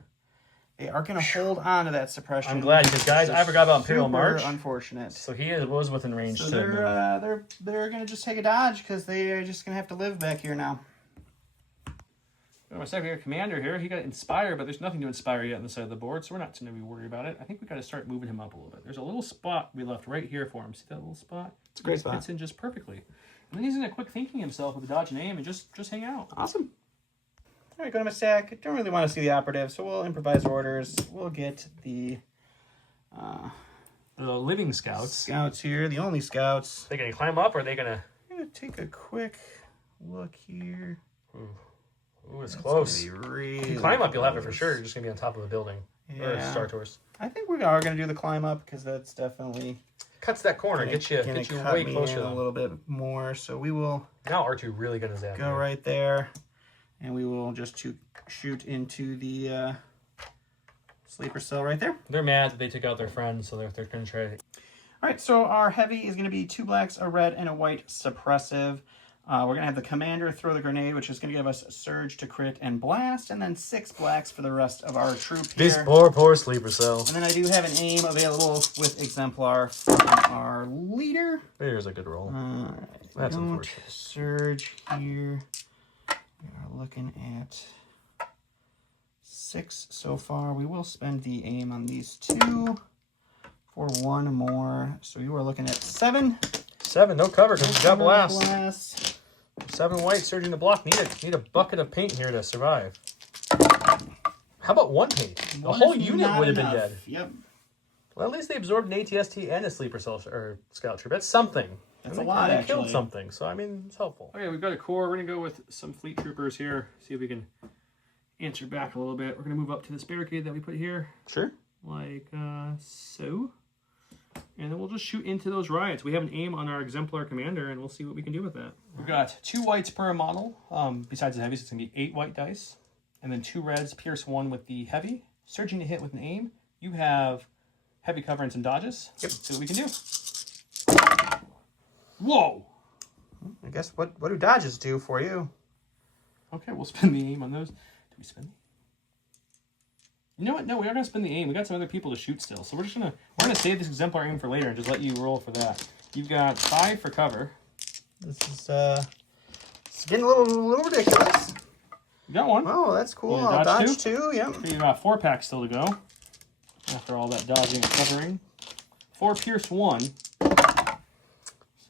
They are going to hold on to that suppression. I'm glad, because guys, I forgot about Imperial March. Unfortunate. So he was within range. So they're going to just take a dodge because they are just going to have to live back here now. My second commander here, he got inspired, but there's nothing to inspire yet on the side of the board, so we're not going to be worried about it. I think we got to start moving him up a little bit. There's a little spot we left right here for him. See that little spot? It's a great spot. Fits in just perfectly. And then he's going to quick thinking himself with a dodge and aim and just hang out. Awesome. All right, go to my stack. I don't really want to see the operative, so we'll improvise orders. We'll get the living scouts. Scouts here, the only scouts. They going to climb up, or are they going to... I'm going to take a quick look here. Ooh, it's close. Really if you climb up, you'll have it for sure. You're just going to be on top of a building. Yeah. Or Star Tours. I think we are going to do the climb up because that's definitely... Cuts that corner. Get you way closer. A little bit more. So we will... Now R2 really going to zap. Go right there. And we will just shoot into the sleeper cell right there. They're mad that they took out their friend, so they're going to try to... All right, so our heavy is going to be 2 blacks, a red, and a white suppressive. We're going to have the commander throw the grenade, which is going to give us surge to crit and blast, and then 6 blacks for the rest of our troop here. This poor sleeper cell. And then I do have an aim available with Exemplar from our leader. There's a good roll. That's unfortunate. Surge here. We are looking at 6 so far. We will spend the aim on these 2 for 1 more. So you are looking at 7. 7, no cover because you got blast. 7 white surging the block. Need a bucket of paint here to survive. How about 1 paint? The whole unit would have been dead. Yep. Well, at least they absorbed an ATST and a sleeper cell or scout troop. That's something. That's a lot, They killed something, so I mean, it's helpful. Okay, we've got a core. We're gonna go with some fleet troopers here. See if we can answer back a little bit. We're gonna move up to this barricade that we put here. Sure. Like so. And then we'll just shoot into those riots. We have an aim on our Exemplar commander, and we'll see what we can do with that. We've got 2 whites per model. Besides the heavies, it's going to be 8 white dice. And then 2 reds, pierce 1 with the heavy. Surging to hit with an aim. You have heavy cover and some dodges. Yep. Let's see what we can do. Whoa! I guess, what do dodges do for you? Okay, we'll spin the aim on those. Do we spin the... You know what? No, we are gonna spin the aim. We got some other people to shoot still, so we're gonna save this Exemplar aim for later and just let you roll for that. You've got 5 for cover. This is it's getting a little ridiculous. You got 1. Oh, that's cool. Yeah, I'll dodge dodge 2. Yep. So you got 4 packs still to go. After all that dodging and covering, 4 pierce 1. So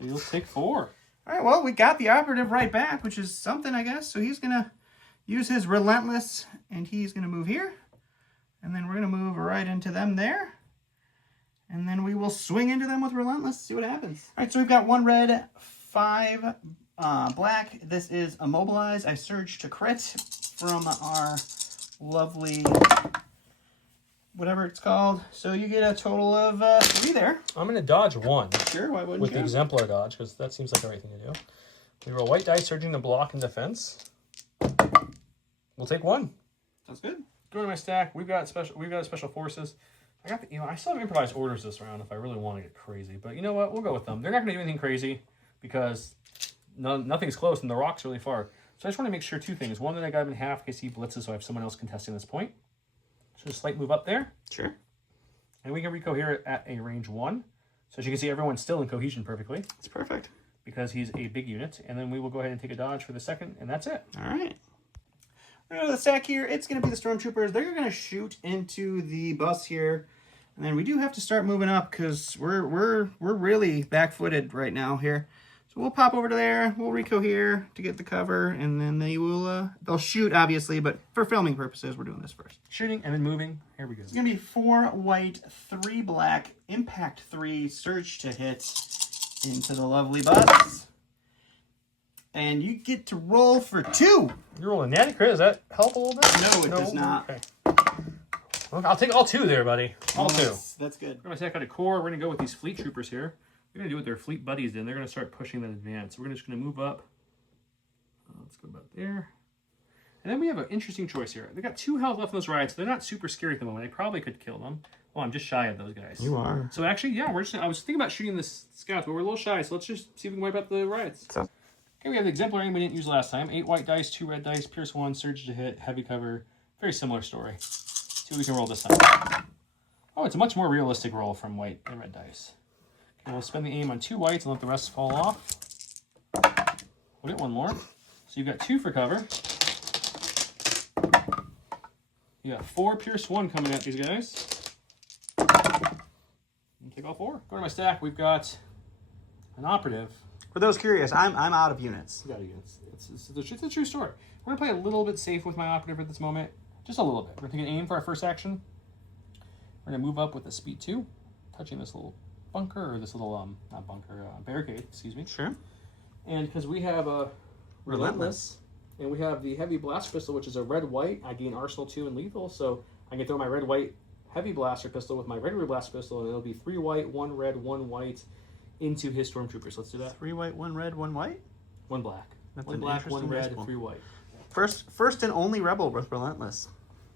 you'll take 4. All right. Well, we got the operative right back, which is something, I guess. So he's gonna use his relentless, and he's gonna move here. And then we're going to move right into them there. And then we will swing into them with Relentless, see what happens. All right, so we've got 1 red, 5 black. This is Immobilize. I surge to crit from our lovely, whatever it's called. So you get a total of 3 there. I'm going to dodge 1. Sure, why wouldn't with you? the Exemplar dodge, because that seems like the right thing to do. We roll white dice, surging the block and defense. We'll take 1. Sounds good. Go to my stack. We've got special forces. I still have improvised orders this round if I really want to get crazy. But you know what? We'll go with them. They're not going to do anything crazy because nothing's close and the rock's really far. So I just want to make sure 2 things. 1, that I got him in half in case he blitzes, so I have someone else contesting this point. So just slight move up there. Sure. And we can reco here at a range 1. So as you can see, everyone's still in cohesion perfectly. It's perfect. Because he's a big unit. And then we will go ahead and take a dodge for the second, and that's it. All right. We're going to the sack here. It's going to be the stormtroopers. They're going to shoot into the bus here. And then we do have to start moving up because we're really back-footed right now here. So we'll pop over to there. We'll reco here to get the cover. And then they'll shoot, obviously. But for filming purposes, we're doing this first. Shooting and then moving. Here we go. It's going to be 4 white, 3 black, impact 3, surge to hit into the lovely bus. And you get to roll for 2. You're rolling natty crit. Does that help a little bit? No, it does not. Okay. Well, I'll take all 2 there, buddy. All 2. That's good. We're going to take out a core. We're going to go with these fleet troopers here. We're going to do what their fleet buddies did. They're going to start pushing that advance. We're just going to move up. Let's go about there. And then we have an interesting choice here. They got 2 health left in those rides, so they're not super scary at the moment. I probably could kill them. Well, I'm just shy of those guys. You are. So actually, yeah, I was thinking about shooting the scouts, but we're a little shy, so let's just see if we can wipe out the rides. Okay, we have the exemplary aim we didn't use last time. 8 white dice, 2 red dice, pierce 1, surge to hit, heavy cover. Very similar story. See what we can roll this time. Oh, it's a much more realistic roll from white and red dice. Okay, we'll spend the aim on 2 whites and let the rest fall off. We'll get 1 more. So you've got 2 for cover. You got 4 pierce 1 coming at these guys. And take all 4. Go to my stack. We've got an operative. For those curious, I'm out of units. You got units. It's a true story. We're gonna play a little bit safe with my operative at this moment, just a little bit. We're gonna take an aim for our first action. We're gonna move up with the speed 2, touching this little bunker, or this little not bunker, barricade. Excuse me. Sure. And because we have a relentless, and we have the heavy blast pistol, which is a red-white. I gain arsenal 2 and lethal, so I can throw my red-white heavy blaster pistol with my red blast pistol, and it'll be 3 white, 1 red, 1 white into his stormtroopers. Let's do that. 3 white, 1 red, 1 white. 1 black. That's 1 an black, interesting 1 red, recipe. 3 white. First and only rebel with relentless.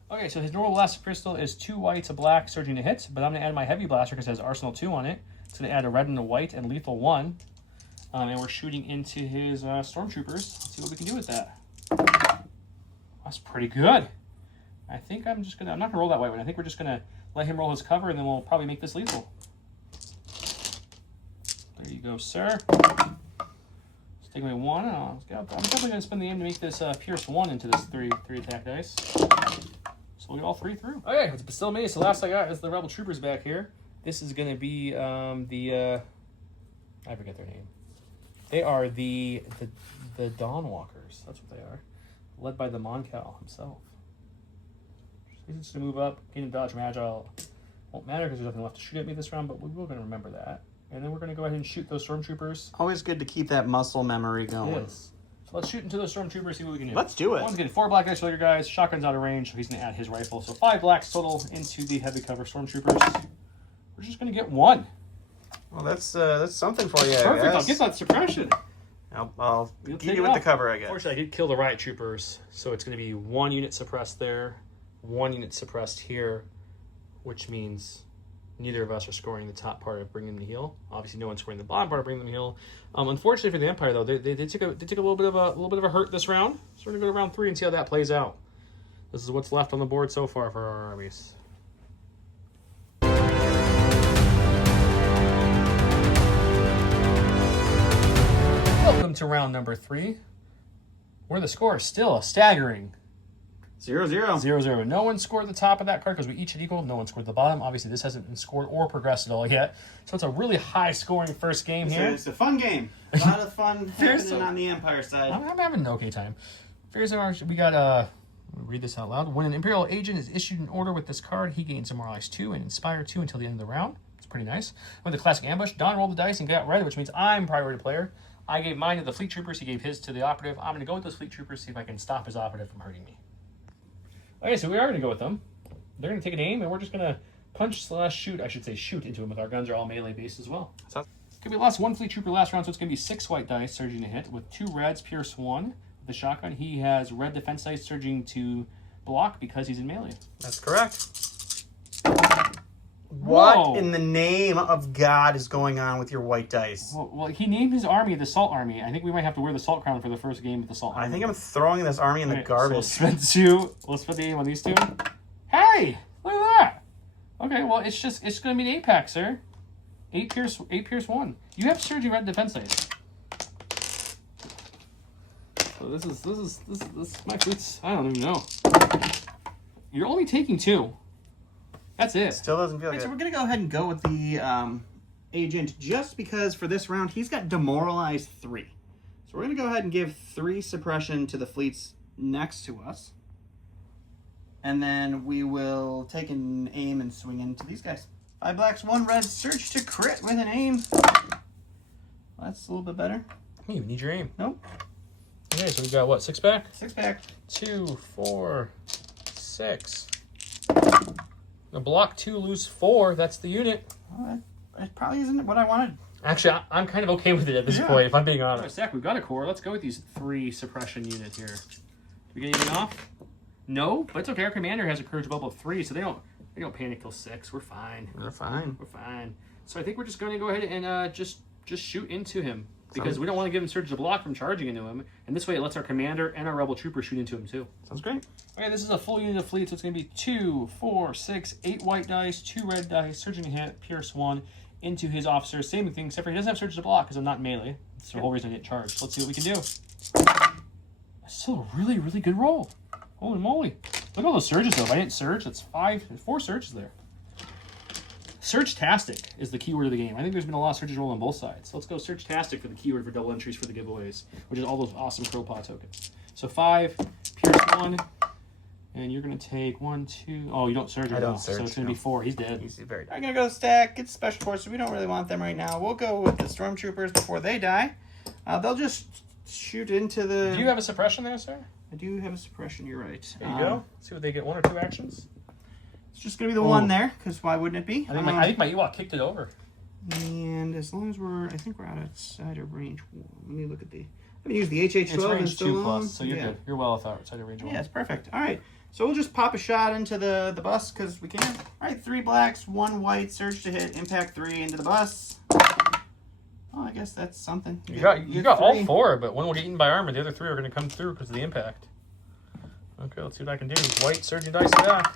Okay, so his normal blaster pistol is 2 whites, a black, surging to hit, but I'm going to add my heavy blaster because it has arsenal 2 on it. It's going to add a red and a white and lethal 1. And we're shooting into his stormtroopers. Let's see what we can do with that. That's pretty good. I think I'm not going to roll that white one. I think we're just going to let him roll his cover, and then we'll probably make this lethal. There you go, sir. Let's take away 1. I'm definitely going to spend the aim to make this pierce 1 into this 3 attack dice. So we'll get all 3 through. Okay, it's still me. So last I got is the rebel troopers back here. This is going to be I forget their name. They are the Dawnwalkers. That's what they are. Led by the Moncal himself. He's just going to move up, gain a dodge from agile. Won't matter because there's nothing left to shoot at me this round, but we're going to remember that. And then we're going to go ahead and shoot those stormtroopers. Always good to keep that muscle memory going. Yes. So let's shoot into those stormtroopers, see what we can do. Let's do it. One's getting 4 black dice for your guys. Shotgun's out of range, so he's going to add his rifle. So 5 blacks total into the heavy cover stormtroopers. We're just going to get 1. Well, that's something for you. Perfect. I guess. I'll get that suppression. I'll give you with the cover, I guess. Unfortunately, I did kill the riot troopers, so it's going to be 1 unit suppressed there, 1 unit suppressed here, which means neither of us are scoring the top part of bringing them to heal. Obviously, no one's scoring the bottom part of bringing them to heal. Unfortunately for the Empire, though, they took a little bit of a hurt this round. So we're going to go to round 3 and see how that plays out. This is what's left on the board so far for our armies. Welcome to round number 3, where the score is still a staggering 0-0. 0-0. No one scored the top of that card because we each hit equal. No one scored the bottom. Obviously, this hasn't been scored or progressed at all yet. So it's a really high-scoring first game here. It's a fun game. A lot of fun happening on the Empire side. I'm having an okay time. We got, read this out loud. When an Imperial agent is issued an order with this card, he gains Demoralize 2 and Inspire 2 until the end of the round. It's pretty nice. With the classic ambush, Don rolled the dice and got red, which means I'm priority player. I gave mine to the fleet troopers. He gave his to the operative. I'm going to go with those fleet troopers, see if I can stop his operative from hurting me. Okay, so we are going to go with them. They're going to take an aim, and we're just going to punch/shoot. I should say shoot into them with our guns are all melee based as well. We lost 1 fleet trooper last round, so it's going to be 6 white dice surging to hit with 2 reds, pierce 1. With the shotgun, he has red defense dice surging to block because he's in melee. That's correct. Whoa. What in the name of God is going on with your white dice? Well, he named his army the Salt Army. I think we might have to wear the Salt Crown for the first game with the Salt Army. I think I'm throwing this army in the garbage. So we'll spend the aim on these 2. Hey, look at that. Okay, well, it's going to be an 8-pack, sir. 8 pierce 1. You have surging red defense dice. So this is my fruits. I don't even know. You're only taking 2. That's it. Still doesn't feel good. So we're going to go ahead and go with the agent just because for this round he's got Demoralize 3. So we're going to go ahead and give 3 suppression to the fleets next to us. And then we will take an aim and swing into these guys. 5 blacks, 1 red, surge to crit with an aim. That's a little bit better. Hey, you need your aim. Nope. Okay, so we've got what, 6-pack? 6-pack. 2, 4, 6. The block 2, lose 4. That's the unit. Well, that probably isn't what I wanted. Actually, I'm kind of okay with it at this point, if I'm being honest. Stack, we've got a core. Let's go with these 3 suppression unit here. we get anything off? No, but it's okay. Our commander has a courage bubble of 3, so they don't panic till 6. We're fine. We're fine. We're fine. So I think we're just going to go ahead and just shoot into him because we don't want to give him surge to block from charging into him, and this way it lets our commander and our rebel trooper shoot into him too. Sounds great. Okay, this is a full unit of fleet, so it's going to be 2, 4, 6, 8 white dice, 2 red dice, surging hit, pierce 1 into his officer. Same thing, except for he doesn't have surge to block because I'm not melee. That's the whole reason I get charged. Let's see what we can do. That's still a really, really good roll. Holy moly. Look at all those surges though. If I didn't surge, that's 4 surges there. Surge-tastic is the keyword of the game. I think there's been a lot of surges rolled on both sides. So let's go Surge-tastic for the keyword for double entries for the giveaways, which is all those awesome Crow Paw tokens. So 5, pierce 1, and you're going to take 1, 2... Oh, you don't surge at all. So it's going to be 4. He's dead. He's very dead. I'm going to go stack, get special forces. We don't really want them right now. We'll go with the Stormtroopers before they die. They'll just shoot into the... Do you have a suppression there, sir? I do have a suppression, you're right. There you go. See what they get, 1 or 2 actions? It's just going to be the one there, because why wouldn't it be? I think my Ewok kicked it over. And as long as I think we're outside of range 1. Let me look at the... Let me use the HH12. It's range 2+, so you're good. You're well outside of range 1. Yeah, it's perfect. All right, so we'll just pop a shot into the bus, because we can. All right, 3 blacks, 1 white, surge to hit, impact 3 into the bus. Oh, I guess that's something. You got all 4, but one will get eaten by armor. The other 3 are going to come through because of the impact. Okay, let's see what I can do. White, surging dice back.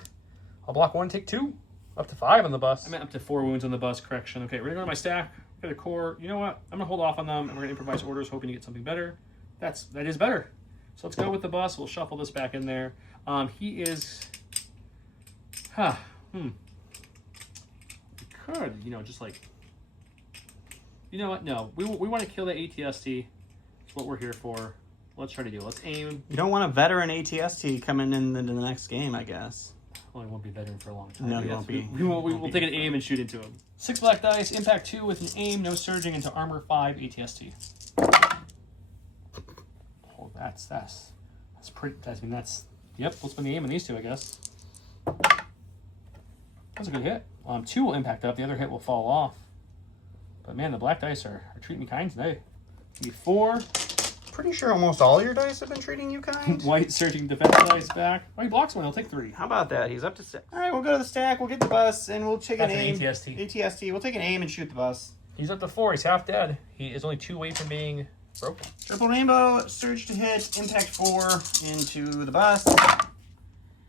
I'll block 1, take 2. Up to 5 on the bus. I meant up to 4 wounds on the bus, correction. Okay, we're going to go to my stack. Get a core. You know what? I'm going to hold off on them, and we're going to improvise orders, hoping to get something better. That is better. So let's go with the bus. We'll shuffle this back in there. He is... We could, just like... You know what? No. We want to kill the ATST. That's what we're here for. Let's try to do it. Let's aim. You don't want a veteran ATST coming into the next game, I guess. Well, he won't be veteran for a long time. No, he won't be. We'll take an aim and shoot into him. 6 black dice, impact 2 with an aim, no surging into armor 5 ATST. Oh, that's pretty. Yep. We'll spend the aim on these 2, I guess. That's a good hit. 2 will impact up. The other hit will fall off. But man, the black dice are treating me kind today. Be 4. Pretty sure almost all your dice have been treating you kind. White surging defense dice back. Oh, he blocks 1. He'll take 3. How about that? He's up to 6. All right, we'll go to the stack. We'll get the bus, and we'll take an aim. ATST. ATST. We'll take an aim and shoot the bus. He's up to 4. He's half dead. He is only 2 away from being broken. Triple rainbow, surge to hit, impact 4 into the bus.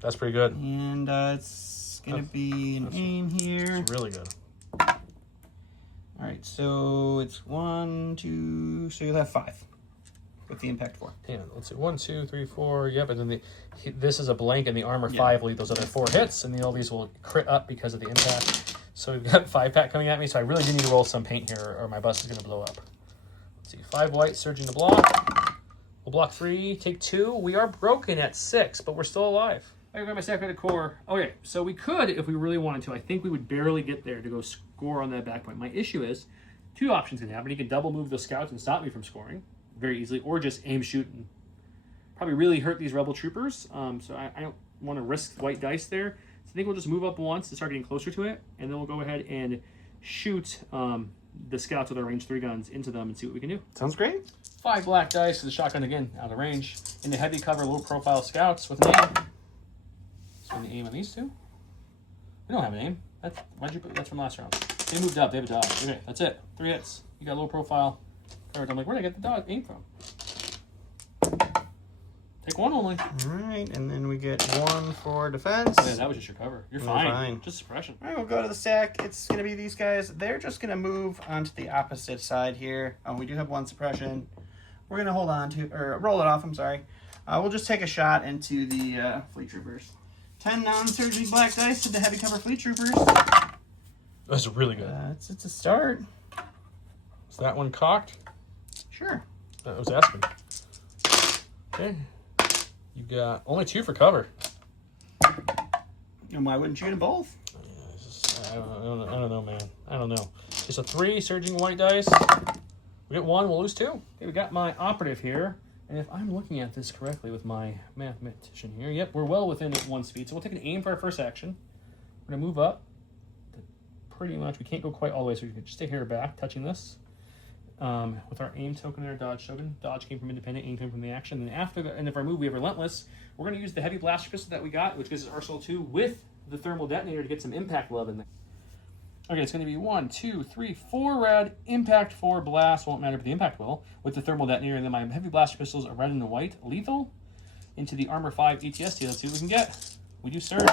That's pretty good. And it's going to be an aim here. It's really good. All right, so it's 1, 2, so you'll have 5 with the impact 4. Yeah, let's see. 1, 2, 3, 4. Yep, and then this is a blank, and the armor 5 will leave those other 4 hits, and all these will crit up because of the impact. So we've got 5-pack coming at me, so I really do need to roll some paint here, or my bus is going to blow up. Let's see. 5 white, surging to block. We'll block 3, take 2. We are broken at 6, but we're still alive. I got my stack at a core. Okay, so we could, if we really wanted to, I think we would barely get there to go score on that back point. My issue is, 2 options can happen. He can double move those scouts and stop me from scoring very easily, or just aim, shoot, and probably really hurt these rebel troopers. So I don't want to risk white dice there. So I think we'll just move up once to start getting closer to it, and then we'll go ahead and shoot the scouts with our range 3 guns into them and see what we can do. Sounds great. 5 black dice, the shotgun again, out of range. In the heavy cover, low profile scouts with an aim. So the aim on these 2. We don't have an aim. That's from last round. They moved up. They have a dodge. Okay, that's it. 3 hits. You got low profile. I'm like, where did I get the dodge aim from? Take 1 only. All right, and then we get 1 for defense. Oh, yeah, that was just your cover. You're fine. Just suppression. All right, we'll go to the stack. It's going to be these guys. They're just going to move onto the opposite side here. We do have 1 suppression. We're going to hold on to, or roll it off, I'm sorry. We'll just take a shot into the fleet troopers. 10 non-surging black dice to the heavy cover fleet troopers. That's really good. It's a start. Is that one cocked? Sure. I was asking. Okay. You got only 2 for cover. And why wouldn't you get them both? I don't know, man. I don't know. Okay, so 3 surging white dice. We get 1, we'll lose 2. Okay, we got my operative here. And if I'm looking at this correctly with my mathematician here, yep, we're well within 1 speed. So we'll take an aim for our first action. We're going to move up. Pretty much, we can't go quite all the way, so we can just stay here back, touching this. with our aim token and our dodge token. Dodge came from independent, aim came from the action. Then after the end of our move, we have Relentless. We're going to use the heavy blaster pistol that we got, which gives us Arsenal 2 with the thermal detonator to get some impact love in there. Okay, it's going to be 1, 2, 3, 4 red, impact 4 blast, won't matter, but the impact will, with the thermal detonator. And then my heavy blaster pistols are red and the white, lethal, into the armor 5 ATST. Let's see what we can get. We do surge.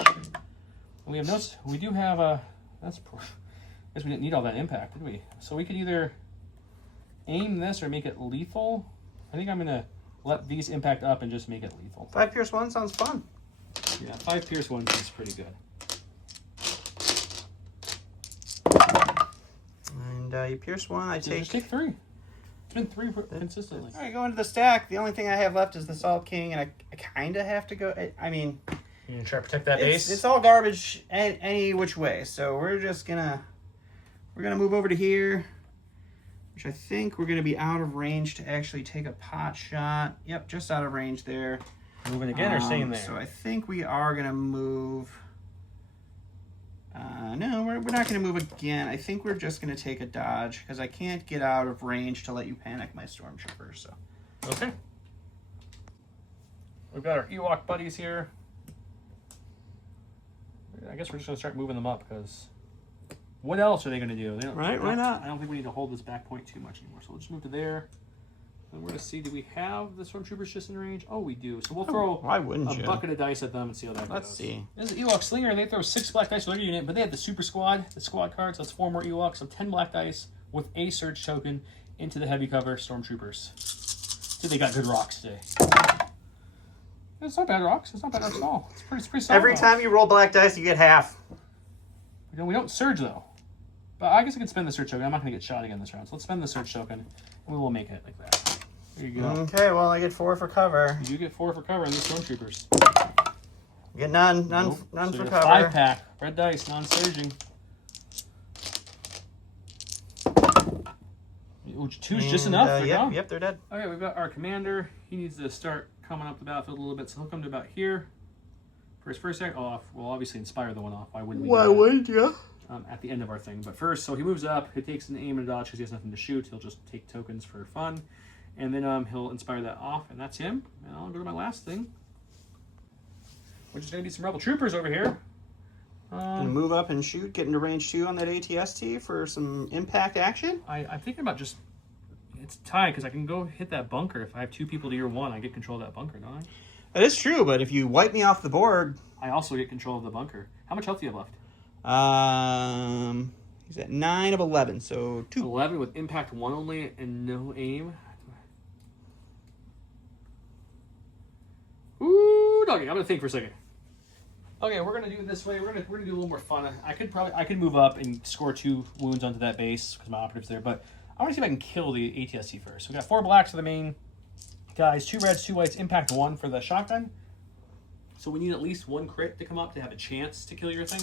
We have notes. We do have a. That's poor. I guess we didn't need all that impact, did we? So we could either aim this or make it lethal. I think I'm gonna let these impact up and just make it lethal. 5 Pierce 1 sounds fun. Yeah, 5 Pierce 1 is pretty good. And you Pierce 1, I take... Just take 3. It's been 3 consistently. All right, going to the stack. The only thing I have left is the Salt King, and I kind of have to go... I mean... You're gonna try to protect that base? It's all garbage any which way, so we're just gonna... We're gonna move over to here, which I think we're gonna be out of range to actually take a pot shot. Yep, just out of range there. Moving again or staying there? So I think we are gonna move... no, we're not going to move again. I think we're just going to take a dodge because I can't get out of range to let you panic my Stormtrooper. So. Okay. We've got our Ewok buddies here. I guess we're just going to start moving them up because what else are they going to do? Right, why not? I don't think we need to hold this back point too much anymore. So we'll just move to there. And we're going to see, do we have the Stormtroopers just in range? Oh, we do. So we'll throw why wouldn't a bucket of dice at them and see how that goes. Let's see. This is Ewok Slinger, and they throw 6 black dice with their unit, but they have the Super Squad, the squad cards. So that's 4 more Ewoks, so 10 black dice with a Surge token into the heavy cover Stormtroopers. So they got good rocks today. It's not bad rocks. It's not bad rocks at all. It's pretty solid. Every time you roll black dice, you get half. We don't Surge, though. But I guess I could spend the Surge token. I'm not going to get shot again this round, so let's spend the Surge token, and we will make it like that. There you go. Okay, well, I get 4 for cover. You get 4 for cover on these Stormtroopers. You get none Nope. none So for you cover. 5-pack. Red dice, non-surging. Ooh, 2's just enough. They're gone. Yep, they're dead. Okay, we've got our commander. He needs to start coming up the battlefield a little bit, so he'll come to about here. For his first act, we'll obviously inspire the one off. Why wouldn't we? Why wouldn't you? At the end of our thing. But first, so he moves up. He takes an aim and a dodge because he has nothing to shoot. He'll just take tokens for fun. And then he'll inspire that off, and that's him. And I'll go to my last thing, which is going to be some Rebel Troopers over here. Gonna move up and shoot, get into range 2 on that ATST for some impact action. I'm thinking about just... It's tied because I can go hit that bunker. If I have 2 people to year 1, I get control of that bunker, don't I? That is true, but if you wipe me off the board... I also get control of the bunker. How much health do you have left? He's at 9 of 11, so 2. 11 with impact 1 only and no aim. Ooh, doggy. I'm gonna think for a second. Okay, we're gonna do it this way. We're gonna do a little more fun. I could move up and score 2 wounds onto that base because my operative's there, but I want to see if I can kill the ATST first. So we got 4 blacks for the main guys, 2 reds, 2 whites, impact 1 for the shotgun. So we need at least 1 crit to come up to have a chance to kill your thing.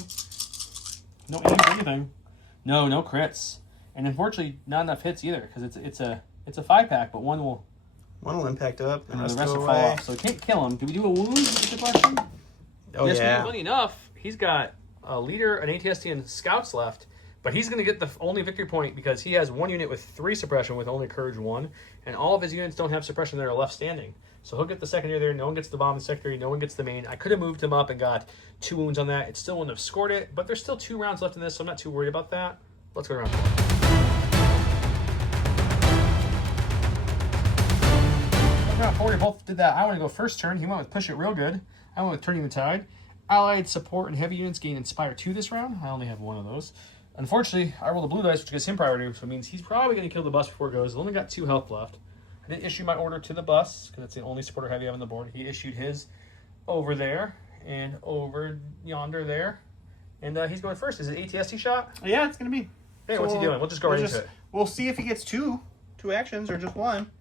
No aim or anything. No crits, and unfortunately not enough hits either because it's a 5-pack, but one will impact up, and the rest will fall off. So we can't kill him. Do we do a wound? Is the question? Oh yes, yeah. Funny enough, he's got a leader, an ATST, and scouts left. But he's going to get the only victory point because he has 1 unit with 3 suppression with only courage 1, and all of his units don't have suppression that are left standing. So he'll get the secondary there. No one gets the bomb in the secondary. No one gets the main. I could have moved him up and got 2 wounds on that. It still wouldn't have scored it, but there's still 2 rounds left in this, so I'm not too worried about that. Let's go around. Round 4, we both did that. I want to go first turn. He went with push it real good. I went with turning the tide. Allied support and heavy units gain inspire 2 this round. I only have 1 of those. Unfortunately, I rolled a blue dice, which gives him priority, which means he's probably going to kill the bus before it goes. I've only got 2 health left. I did issue my order to the bus, because that's the only supporter heavy I have on the board. He issued his over there, and over yonder there. And he's going first. Is it ATST shot? Yeah, it's going to be. Hey, what's he doing? We'll just go right into it. We'll see if he gets 2 actions, or just 1.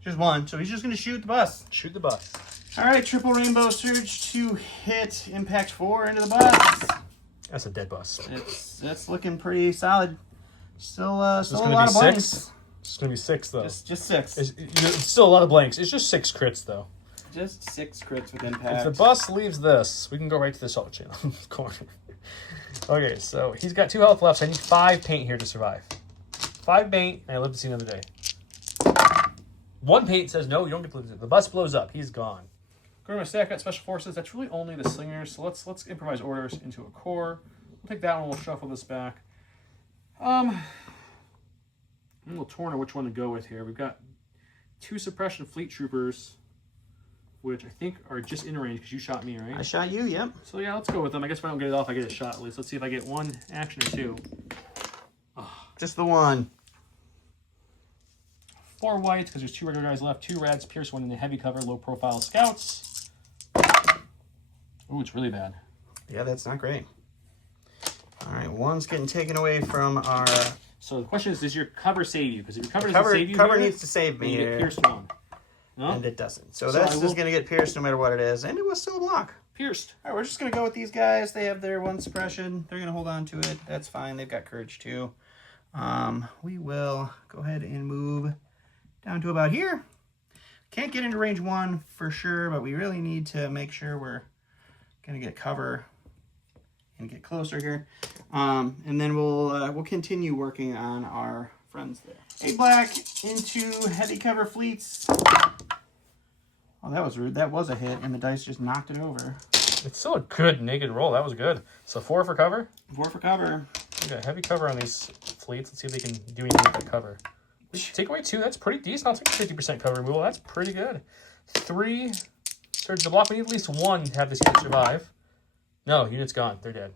Just 1. So he's just going to shoot the bus. Shoot the bus. All right, triple rainbow surge to hit impact 4 into the bus. That's a dead bus. That's looking pretty solid. Still a lot of 6? blanks. It's going to be 6, though. Just 6. It's still a lot of blanks. It's just 6 crits, though. Just 6 crits with impact. If the bus leaves this, we can go right to the salt channel corner. Okay, so he's got 2 health left, so I need 5 paint here to survive. 5 paint, and I live to see another day. One paint says, no, you don't get to lose it. The bus blows up. He's gone. Go to my stack, got special forces. That's really only the slingers. So let's improvise orders into a core. We'll take that one. We'll shuffle this back. I'm a little torn on which one to go with here. We've got 2 suppression fleet troopers, which I think are just in range because you shot me, right? I shot you, yep. So yeah, let's go with them. I guess if I don't get it off, I get a shot at least. Let's see if I get 1 action or 2. Just the 1. 4 whites because there's 2 regular guys left. 2 reds, pierce 1 in the heavy cover, low profile scouts. Ooh, it's really bad. Yeah, that's not great. All right, 1's getting taken away from our... So the question is, does your cover save you? Because if your cover Cover, doesn't save you, cover needs to save me you get here. pierced 1. No? And it doesn't. So that's just going to get pierced no matter what it is. And it was still a block. Pierced. All right, we're just going to go with these guys. They have their 1 suppression. They're going to hold on to it. That's fine. They've got courage too. We will go ahead and move down to about here. Can't get into range 1 for sure, but we really need to make sure we're going to get cover and get closer here. And then we'll continue working on our friends there. 8 black into heavy cover fleets. Oh, that was rude. That was a hit, and the dice just knocked it over. It's still a good naked roll. That was good. So 4 for cover. 4 for cover. We got heavy cover on these fleets. Let's see if they can do anything with that cover. Take away 2. That's pretty decent. I'll take 50% cover removal. That's pretty good. 3. Surge the block. We need at least 1 to have this unit survive. No, unit's gone. They're dead.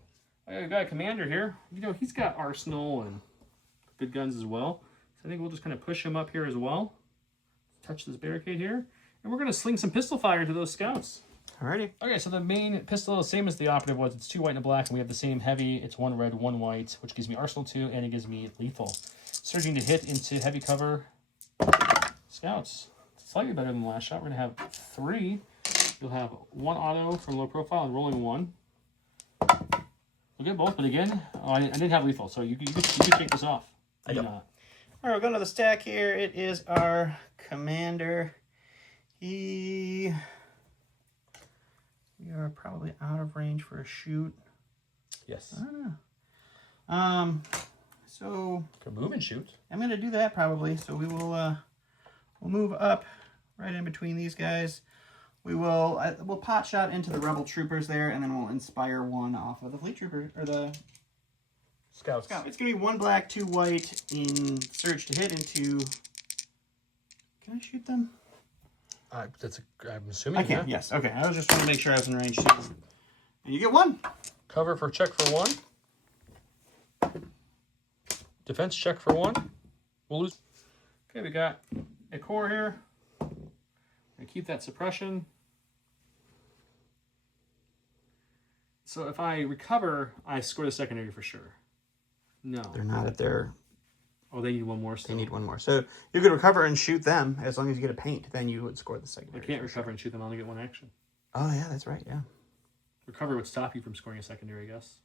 I got a commander here. You know, he's got arsenal and good guns as well. So I think we'll just kind of push him up here as well. Touch this barricade here. And we're going to sling some pistol fire to those scouts. Alrighty. Okay, so the main pistol is the same as the operative was. It's 2 white and a black, and we have the same heavy. It's 1 red, 1 white, which gives me arsenal 2, and it gives me lethal. Surging to hit into heavy cover scouts. Slightly better than the last shot. We're going to have 3. You'll have 1 auto from low profile and rolling 1. We'll get both, but again, I didn't have lethal, so you could take this off. I don't. All right, we'll go to the stack here. It is our commander. We are probably out of range for a shoot. Yes. I don't know. So Could move and shoot. I'm gonna do that probably. So we will we'll move up right in between these guys. We'll pot shot into the rebel troopers there, and then we'll inspire 1 off of the fleet trooper or the Scouts. scout. It's gonna be 1 black, 2 white in surge to hit into. Can I shoot them? I'm assuming. I can. Yeah. Yes. Okay. I was just trying to make sure I was in range too. And you get 1. Cover for check for 1. Defense check for 1. We'll lose. Okay, we got a core here. And keep that suppression. So if I recover, I score the secondary for sure. No. They're not at their. Oh, they need 1 more still. They need 1 more. So you could recover and shoot them as long as you get a paint. Then you would score the I secondary. can't recover and shoot them. I only get 1 action. Oh yeah, that's right. Yeah. Recover would stop you from scoring a secondary, I guess.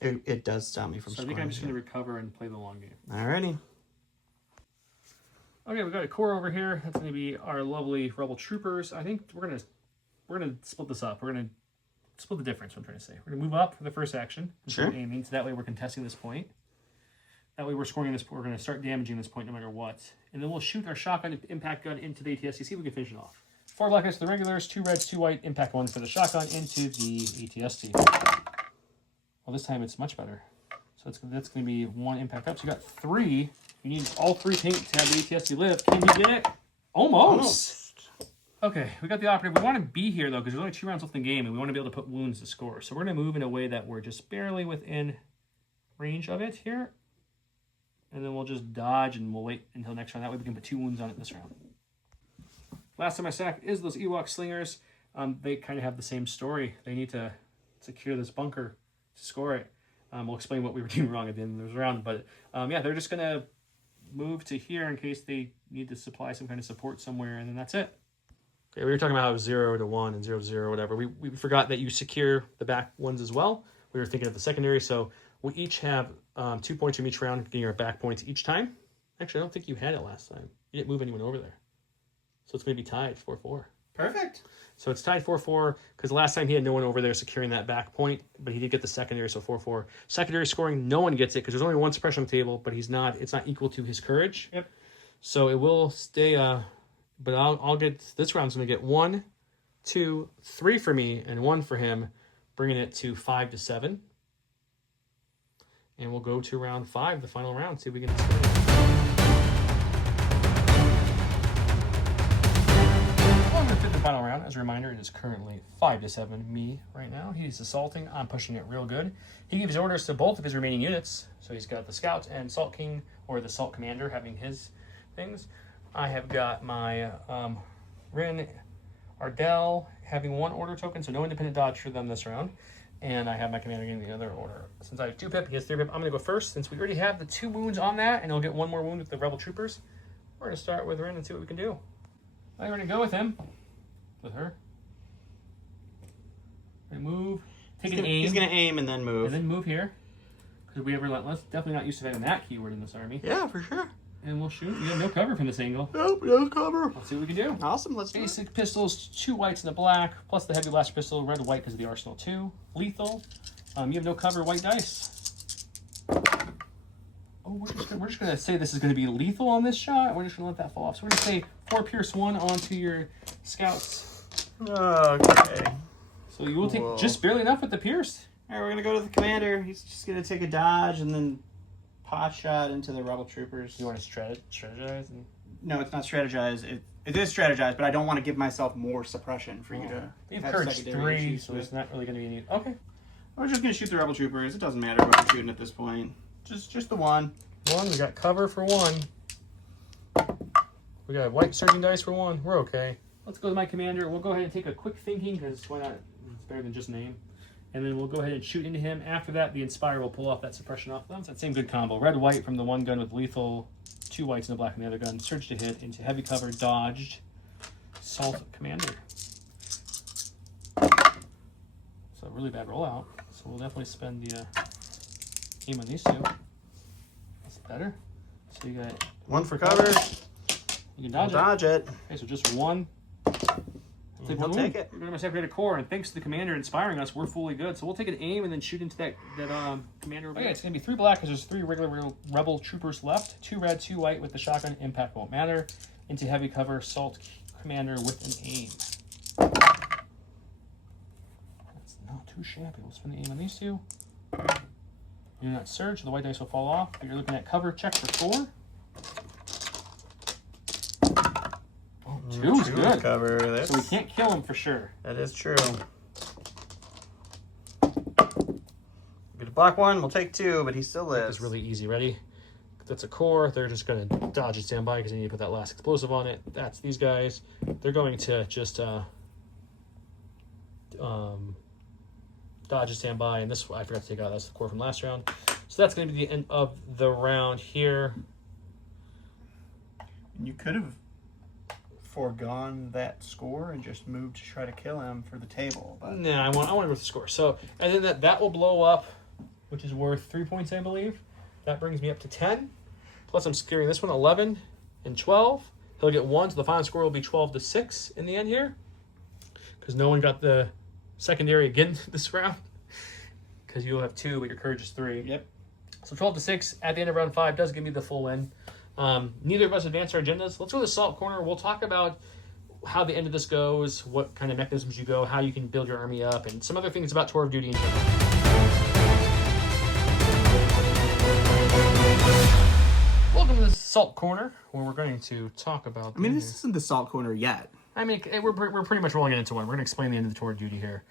It does stop me from So I scoring. think I'm just going to recover and play the long game. Alrighty. Okay, we've got a core over here. That's going to be our lovely rebel troopers. I think we're gonna split this up. We're gonna split the difference. What I'm trying to say. We're gonna move up for the first action. Sure. Aiming, so that way we're contesting this point. That way we're scoring this. We're gonna start damaging this point no matter what. And then we'll shoot our shotgun impact gun into the ATST. See if we can finish it off. 4 black guys to the regulars. 2 reds, 2 white. Impact 1 for the shotgun into the ATST. Well, this time it's much better. So that's gonna be 1 impact up. So you got 3. You need all 3 paint to have the ATST live. Can you get it? Almost. Okay, we got the operative. We want to be here, though, because there's only 2 rounds left in the game, and we want to be able to put wounds to score. So we're going to move in a way that we're just barely within range of it here. And then we'll just dodge, and we'll wait until next round. That way we can put 2 wounds on it this round. Last time I sack is those Ewok Slingers. They kind of have the same story. They need to secure this bunker to score it. We'll explain what we were doing wrong at the end of this round. But, yeah, they're just going to move to here in case they need to supply some kind of support somewhere, and then that's it. Okay, we were talking about how it was 0 to 1 and 0 to 0, whatever. We forgot that you secure the back ones as well. We were thinking of the secondary, so we each have 2 points from each round, getting our back points each time. Actually, I don't think you had it last time. You didn't move anyone over there. So it's going to be tied 4-4. Perfect. So it's tied 4-4 because last time he had no one over there securing that back point, but he did get the secondary, so 4-4. Secondary scoring, no one gets it because there's only 1 suppression on the table, but it's not equal to his courage. Yep. So it will stay, but I'll get, this round's going to get 1, 2, 3 for me and 1 for him, bringing it to 5 to 7. And we'll go to round 5, the final round, see if we can spin it. Well, I'm going to fit the final round. As a reminder, it is currently 5 to 7 me right now. He's assaulting. I'm pushing it real good. He gives orders to both of his remaining units. So he's got the Scout and Salt King, or the Salt Commander, having his things. I have got my Rin Ardell having 1 order token, so no independent dodge for them this round. And I have my commander getting the other order. Since I have 2 pip, he has 3 pip. I'm going to go first, since we already have the 2 wounds on that, and he'll get 1 more wound with the Rebel Troopers. We're going to start with Rin and see what we can do. I'm going to go with him. With her. And move. Take an aim. He's going to aim and then move. And then move here. Because we have Relentless. Definitely not used to having that keyword in this army. Yeah, for sure. And we'll shoot. We have no cover from this angle. Nope, no cover. Let's see what we can do. Awesome, let's do it. Basic pistols, 2 whites and a black, plus the heavy blaster pistol, red and white because of the arsenal 2. Lethal. You have no cover, white dice. Oh, we're just gonna say this is gonna be lethal on this shot. We're just gonna let that fall off. So we're gonna say 4 pierce 1 onto your scouts. Okay. So you will take just barely enough with the pierce. All right, we're gonna go to the commander. He's just gonna take a dodge and then pot shot into the Rebel Troopers. You want to strategize? And... No, it's not strategize. It is strategize, but I don't want to give myself more suppression for you to. You have courage 3, so it's not really gonna be any. Okay. We're just gonna shoot the Rebel Troopers. It doesn't matter what we're shooting at this point. Just the 1. 1. We got cover for 1. We got white surging dice for 1. We're okay. Let's go to my commander. We'll go ahead and take a quick thinking because why not? It's better than just name. And then we'll go ahead and shoot into him. After that, the Inspire will pull off that suppression off them. It's that same good combo. Red, white from the 1 gun with lethal, 2 whites and a black from the other gun. Surge to hit into heavy cover, dodged. Salt Commander. So really bad rollout. So we'll definitely spend the aim on these 2. That's better. So you got 1 for cover. You can dodge it. Okay, so just 1. We'll take it. We're going to separate a core, and thanks to the commander inspiring us, we're fully good. So we'll take an aim and then shoot into that commander. Okay, it's going to be 3 black because there's 3 regular Rebel Troopers left. 2 red, 2 white with the shotgun. Impact won't matter. Into heavy cover, Salt Commander with an aim. That's not too shabby. We'll spend the aim on these 2. You do not surge, the white dice will fall off. But you're looking at cover check for 4. 2 is good. Cover. So we can't kill him for sure. That is true. Get a black 1, we'll take 2, but he still lives. It's really easy. Ready? That's a core. They're just going to dodge and stand by because they need to put that last explosive on it. That's these guys. They're going to just dodge and stand by. And this, I forgot to take out. That's the core from last round. So that's going to be the end of the round here. You could have foregone that score and just moved to try to kill him for the table. But No, I want to go with the score. So, and then that will blow up, which is worth 3 points, I believe. That brings me up to 10. Plus, I'm scaring this one 11 and 12. He'll get 1, so the final score will be 12 to 6 in the end here. Because no one got the secondary again this round. Because you'll have 2, but your courage is 3. Yep. So 12 to 6 at the end of round 5 does give me the full win. Neither of us advanced our agendas. Let's go to the Salt Corner. We'll talk about how the end of this goes, what kind of mechanisms you go, how you can build your army up, and some other things about Tour of Duty in general. Welcome to the Salt Corner, where we're going to talk about... I mean, this isn't the Salt Corner yet. I mean, we're pretty much rolling it into one. We're going to explain the end of the Tour of Duty here.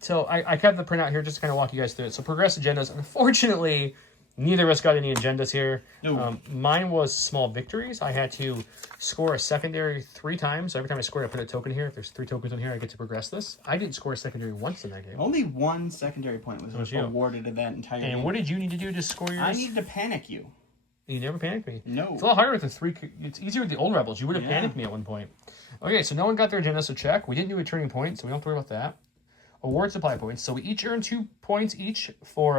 So I kept the printout here just to kind of walk you guys through it. So progress agendas. Unfortunately... Neither of us got any agendas here. No. Mine was small victories. I had to score a secondary 3 times. So every time I scored, I put a token here. If there's 3 tokens on here, I get to progress this. I didn't score a secondary once in that game. Only 1 secondary point was awarded in that entire game. And what did you need to do to score yours? I needed to panic you. You never panicked me. No. It's a lot harder with the 3. It's easier with the old Rebels. You would have panicked me at one point. Okay, so no one got their agenda, so check. We didn't do a turning point, so we don't have to worry about that. Award supply points. So we each earn 2 points each for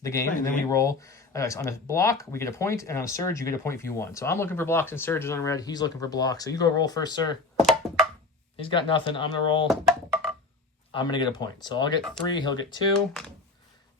the game, and then we roll... on a block, we get a point, and on a surge, you get a point if you won. So I'm looking for blocks and surges on red. He's looking for blocks. So you go roll first, sir. He's got nothing. I'm going to roll. I'm going to get a point. So I'll get 3. He'll get 2.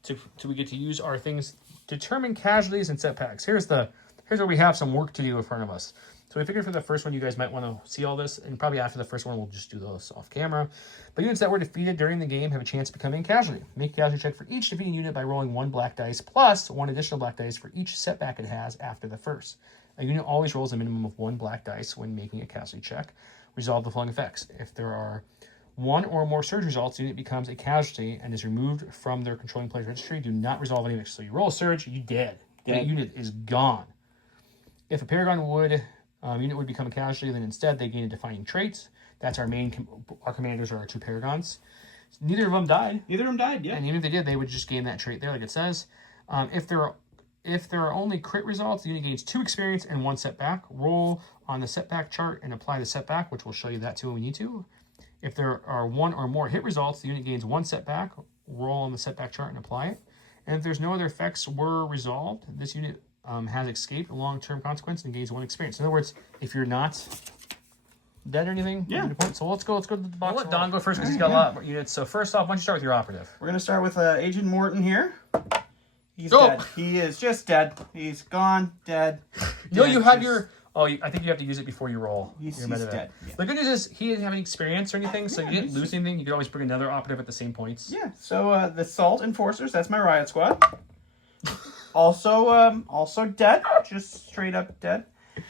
So we get to use our things. Determine casualties and setbacks. Here's the here's where we have some work to do in front of us. So we figured for the first one, you guys might want to see all this, and probably after the first one, we'll just do those off camera. But units that were defeated during the game have a chance of becoming a casualty. Make a casualty check for each defeating unit by rolling 1 black dice plus 1 additional black dice for each setback it has after the first. A unit always rolls a minimum of 1 black dice when making a casualty check. Resolve the following effects. If there are 1 or more surge results, the unit becomes a casualty and is removed from their controlling player's registry. Do not resolve any mix. So you roll a surge, you dead. That unit is gone. If a Paragon unit would become a casualty, then instead they gain a defining trait. That's our commanders are our 2 Paragons. Neither of them died. Neither of them died, yeah. And even if they did, they would just gain that trait there, like it says. If there are only crit results, the unit gains 2 experience and 1 setback. Roll on the setback chart and apply the setback, which we'll show you that too when we need to. If there are 1 or more hit results, the unit gains 1 setback. Roll on the setback chart and apply it. And if there's no other effects were resolved, this unit has escaped a long-term consequence and gains 1 experience. In other words, if you're not dead or anything, yeah. So let's go to the box. We'll let Don go first because he's got a lot more units. So first off, why don't you start with your operative? We're gonna start with Agent Morton here. He's dead. He is just dead. He's gone, dead. No, you have your. Oh, I think you have to use it before you roll. He's dead. Yeah. The good news is he didn't have any experience or anything, so you didn't lose anything. You could always bring another operative at the same points. Yeah. So the Salt Enforcers, that's my Riot Squad. Also dead. Just straight up dead.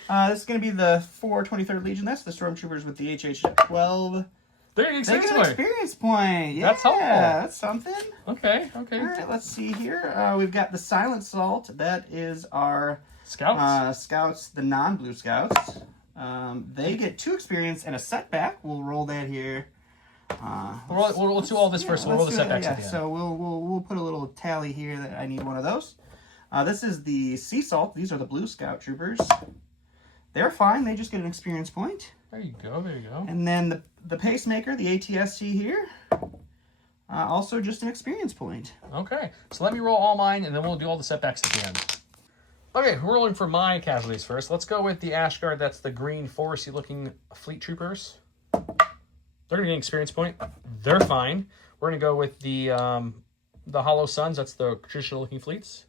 This is going to be the 423rd Legion. That's the Stormtroopers with the HH-12. They're an experience point. Yeah, that's helpful. That's something. Okay. All right, let's see here. We've got the Silent Salt. That is our scouts, the non-blue scouts. They get 2 experience and a setback. We'll roll that here. We'll do all this first. We'll roll the setbacks at the end. So we'll put a little tally here that I need one of those. This is the Sea Salt. These are the blue scout troopers. They're fine. They just get an experience point. There you go. And then the Pacemaker, the ATST here, also just an experience point. Okay, so let me roll all mine, and then we'll do all the setbacks at the end. Okay, we're rolling for my casualties first. Let's go with the Ashguard. That's the green foresty-looking fleet troopers. They're going to get an experience point. They're fine. We're going to go with the Hollow Suns. That's the traditional-looking fleets.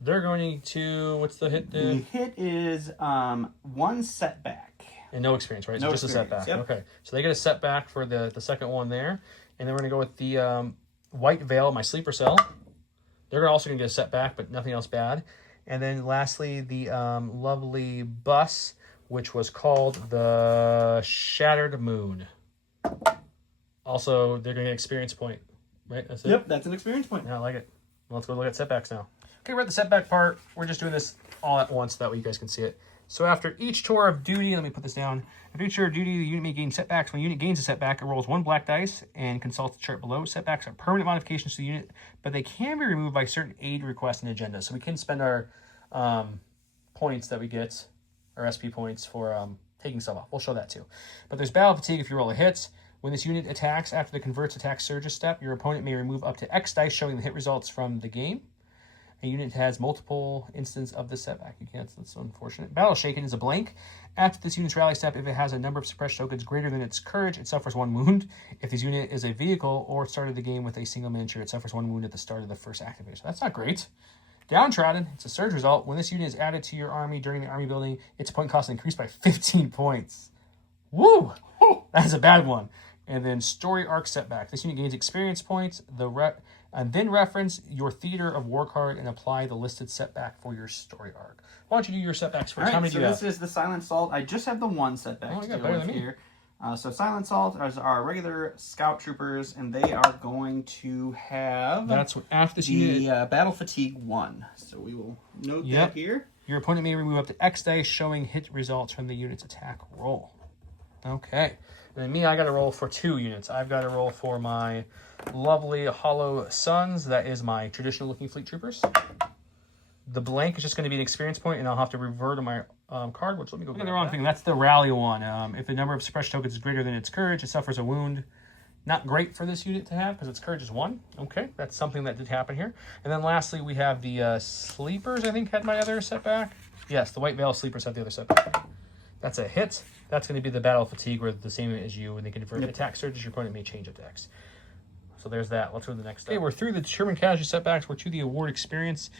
They're going to... What's the hit? The hit is 1 setback. And no experience, right? So no just experience. A setback. Yep. Okay. So they get a setback for the second one there. And then we're going to go with the White Veil, my sleeper cell. They're also going to get a setback, but nothing else bad. And then lastly, the lovely bus, which was called the Shattered Moon. Also, they're going to get an experience point. Right? That's it? Yep, that's an experience point. Yeah, I like it. Well, let's go look at setbacks now. Okay, we're at the setback part. We're just doing this all at once. That way you guys can see it. So after each tour of duty, let me put this down. After each tour of duty, the unit may gain setbacks. When a unit gains a setback, it rolls 1 black dice and consults the chart below. Setbacks are permanent modifications to the unit, but they can be removed by certain aid requests and agendas. So we can spend our points that we get, our SP points, for taking stuff off. We'll show that too. But there's battle fatigue if you roll a hit. When this unit attacks after the converts attack surges step, your opponent may remove up to X dice showing the hit results from the game. A unit has multiple instances of the setback. You can't, that's unfortunate. Battle Shaken is a blank. After this unit's rally step, if it has a number of suppressed tokens greater than its courage, it suffers 1 wound. If this unit is a vehicle or started the game with a single miniature, it suffers 1 wound at the start of the first activation. So that's not great. Downtrodden, it's a surge result. When this unit is added to your army during the army building, its point cost increased by 15 points. Woo! That's a bad one. And then Story Arc Setback. This unit gains experience points. And then reference your Theater of War card and apply the listed setback for your story arc. Why don't you do your setbacks first? Right, How many do you have? So this is the Silent Salt. I just have the 1 setback to go with here. So Silent Salt is our regular scout troopers, and they are going to have... That's after this the unit... Battle Fatigue 1. So we will note that here. Your opponent may remove up to X dice showing hit results from the unit's attack roll. Okay. And then me, I got to roll for 2 units. I've got to roll for my lovely Hollow Suns. That is my traditional-looking fleet troopers. The blank is just going to be an experience point, and I'll have to revert to my card, which let me go get the wrong thing. That's the rally one. If the number of suppressed tokens is greater than its courage, it suffers a wound. Not great for this unit to have because its courage is 1. Okay, that's something that did happen here. And then lastly, we have the Sleepers, I think, had my other setback. Yes, the White Veil Sleepers have the other setback. That's a hit. That's going to be the Battle Fatigue, where the same as you, and they can convert attack surges. Your opponent may change it to X. So there's that. Let's go to the next step. Okay, we're through the determined casualty setbacks. We're to the award experience.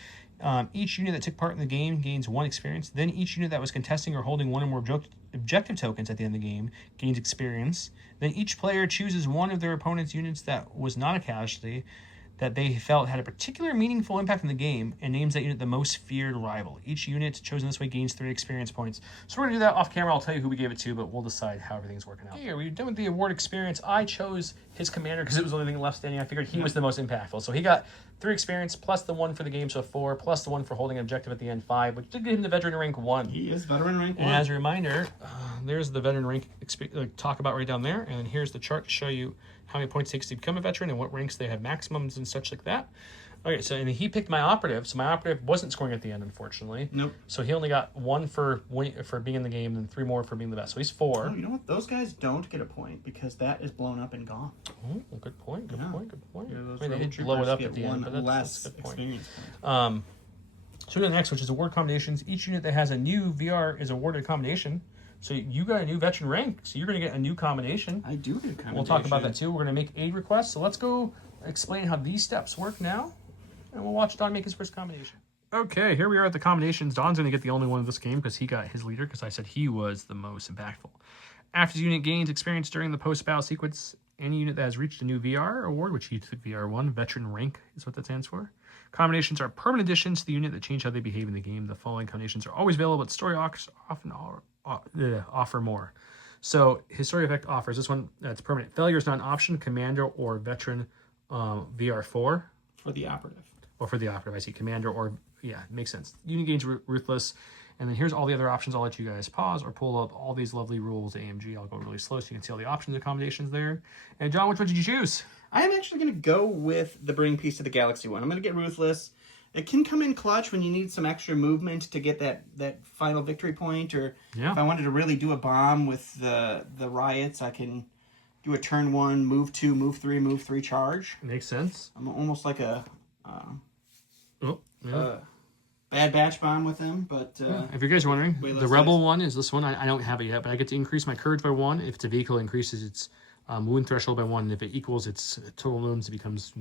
Each unit that took part in the game gains 1 experience. Then each unit that was contesting or holding 1 or more objective tokens at the end of the game gains experience. Then each player chooses one of their opponent's units that was not a casualty that they felt had a particular meaningful impact on the game and names that unit the most feared rival. Each unit chosen this way gains 3 experience points. So we're going to do that off camera. I'll tell you who we gave it to, but we'll decide how everything's working out. Here, we're done with the award experience. I chose his commander because it was the only thing left standing. I figured he was the most impactful. So he got 3 experience plus the 1 for the game, so 4, plus the 1 for holding an objective at the end, 5, which did give him the veteran rank 1. He is veteran rank 1. And as a reminder, there's the veteran rank talk about right down there, and then here's the chart to show you how many points it takes to become a veteran and what ranks they have maximums and such like that. Okay, so and he picked my operative, so my operative wasn't scoring at the end, unfortunately. Nope. So he only got 1 for being in the game and 3 more for being the best. So he's 4. Oh, you know what? Those guys don't get a point because that is blown up and gone. Oh, good point. Good point. Yeah, I mean, they did blow it up at the end, but that's a good point. Experience point. So we go to the next, which is award commendations. Each unit that has a new VR is awarded a commendation. So you got a new veteran rank, so you're going to get a new commendation. I do get a commendation. We'll talk about that too. We're going to make aid requests. So let's go explain how these steps work now, and we'll watch Don make his first commendation. Okay, here we are at the commendations. Don's going to get the only one of this game because he got his leader, because I said he was the most impactful. After the unit gains experience during the post-battle sequence, any unit that has reached a new VR award, which he took VR1, veteran rank is what that stands for. Commendations are permanent additions to the unit that change how they behave in the game. The following commendations are always available, but story arcs often offer more. So his story effect offers this one that's permanent. Failure is not an option. Commander or veteran VR4. For the operative. Or for the operative, I see commander or, yeah, makes sense. Unit gains ruthless. And then here's all the other options. I'll let you guys pause or pull up all these lovely rules AMG. I'll go really slow so you can see all the options and accommodations there. And John, which one did you choose? I am actually going to go with the Bring Peace to the Galaxy one. I'm going to get Ruthless. It can come in clutch when you need some extra movement to get that final victory point, or if I wanted to really do a bomb with the riots, I can do a turn 1, move 2, move 3, move 3 charge. Makes sense. I'm almost like a Bad Batch bomb with him, but... if you guys are wondering, the Rebel one is this one. I don't have it yet, but I get to increase my courage by 1. If it's a vehicle, it increases its wound threshold by 1. And if it equals its total wounds, it becomes,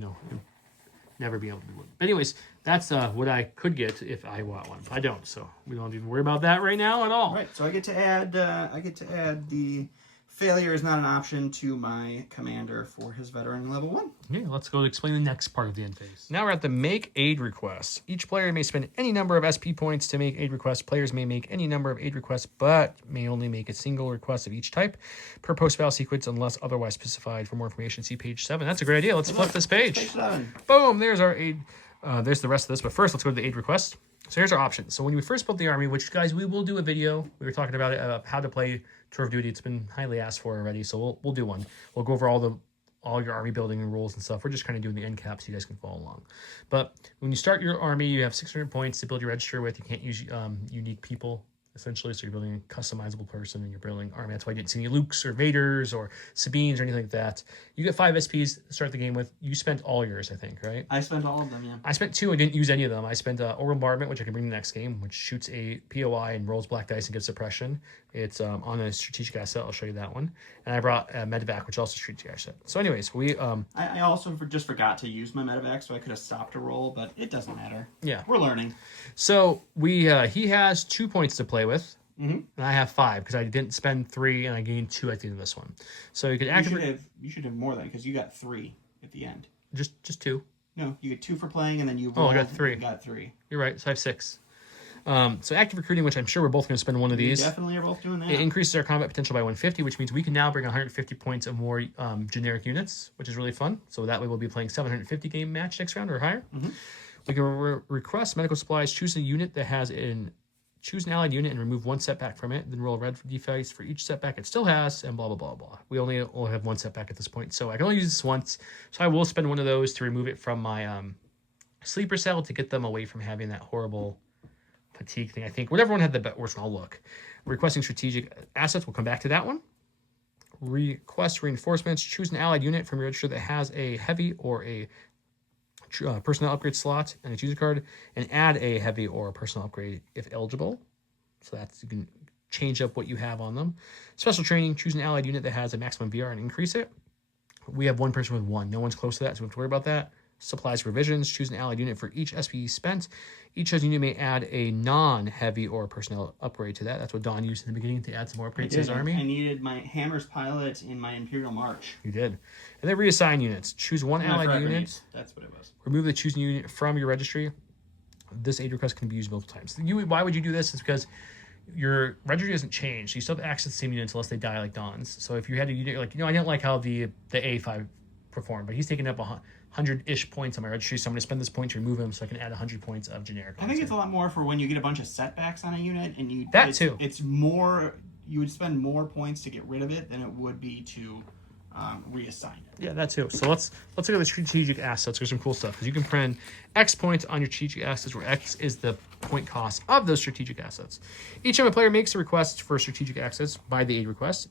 never be able to be wounded. But anyways, that's what I could get if I want one. I don't, so we don't even worry about that right now at all. Right, so I get to add the failure is not an option to my commander for his veteran level 1. Okay, let's go explain the next part of the end phase. Now we're at the make aid requests. Each player may spend any number of SP points to make aid requests. Players may make any number of aid requests, but may only make a single request of each type per post-battle sequence unless otherwise specified. For more information, see page 7. That's a great idea. Let's flip this page. Page 7. Boom, there's our aid. There's the rest of this, but first let's go to the aid request. So here's our options. So when we first built the army, which, guys, we will do a video. We were talking about it, how to play Tour of Duty. It's been highly asked for already, so we'll do one. We'll go over all your army building and rules and stuff. We're just kind of doing the end cap so you guys can follow along. But when you start your army, you have 600 points to build your register with. You can't use unique people, essentially, so you're building a customizable person and you're building army. That's why you didn't see any Lukes or Vaders or Sabines or anything like that. You get 5 SPs to start the game with. You spent all yours, I think, right? I spent all of them, yeah. I spent 2 and didn't use any of them. I spent Orbital Bombardment, which I can bring the next game, which shoots a POI and rolls black dice and gives suppression. It's on a strategic asset. I'll show you that one. And I brought Medevac, which is also a strategic asset. So anyways, we... I also just forgot to use my Medevac, so I could have stopped a roll, but it doesn't matter. Yeah. We're learning. So he has 2 points to play with. Mm-hmm. And I have 5 because I didn't spend 3 and I gained 2 at the end of this one. So you could activate. You should have more than, because you got 3 at the end. Just 2. No, you get 2 for playing, and then you. I got 3. Got 3. You're right. So I have 6. So active recruiting, which I'm sure we're both going to spend one of these. We definitely are both doing that. It increases our combat potential by 150, which means we can now bring 150 points of more generic units, which is really fun. So that way we'll be playing 750 game match next round or higher. Mm-hmm. We can request medical supplies. Choose a unit that has choose an allied unit and remove 1 setback from it. Then roll a red d-dice for each setback it still has, and blah, blah, blah, blah. We only have 1 setback at this point, so I can only use this once. So I will spend one of those to remove it from my sleeper cell to get them away from having that horrible fatigue thing. I think whatever one had the worst one, I'll look. Requesting strategic assets, we'll come back to that one. Request reinforcements. Choose an allied unit from your register that has a heavy or a personnel upgrade slot and a user card, and add a heavy or a personal upgrade if eligible. So that's, you can change up what you have on them. Special training, choose an allied unit that has a maximum VR and increase it. We have one person with 1. No one's close to that, so we don't have to worry about that. Supplies provisions. Choose an allied unit for each SP spent. Each chosen unit may add a non-heavy or personnel upgrade to that. That's what Don used in the beginning to add some more upgrades to his army. I needed my Hammer's pilot in my Imperial March. You did. And then reassign units. Choose one allied unit. That's what it was. Remove the chosen unit from your registry. This aid request can be used multiple times. Why would you do this? It's because your registry doesn't change. So you still have access to the same units unless they die like Don's. So if you had a unit, like, I didn't like how the A5 performed, but he's taking up 100-ish points on my registry, so I'm going to spend this point to remove him so I can add 100 points of generic. I think it's a lot more for when you get a bunch of setbacks on a unit, and it's more, you would spend more points to get rid of it than it would be to reassign it. Yeah, that too. So let's look at the strategic assets. There's some cool stuff because you can print X points on your strategic assets, where X is the point cost of those strategic assets. Each time a player makes a request for strategic assets by the aid request,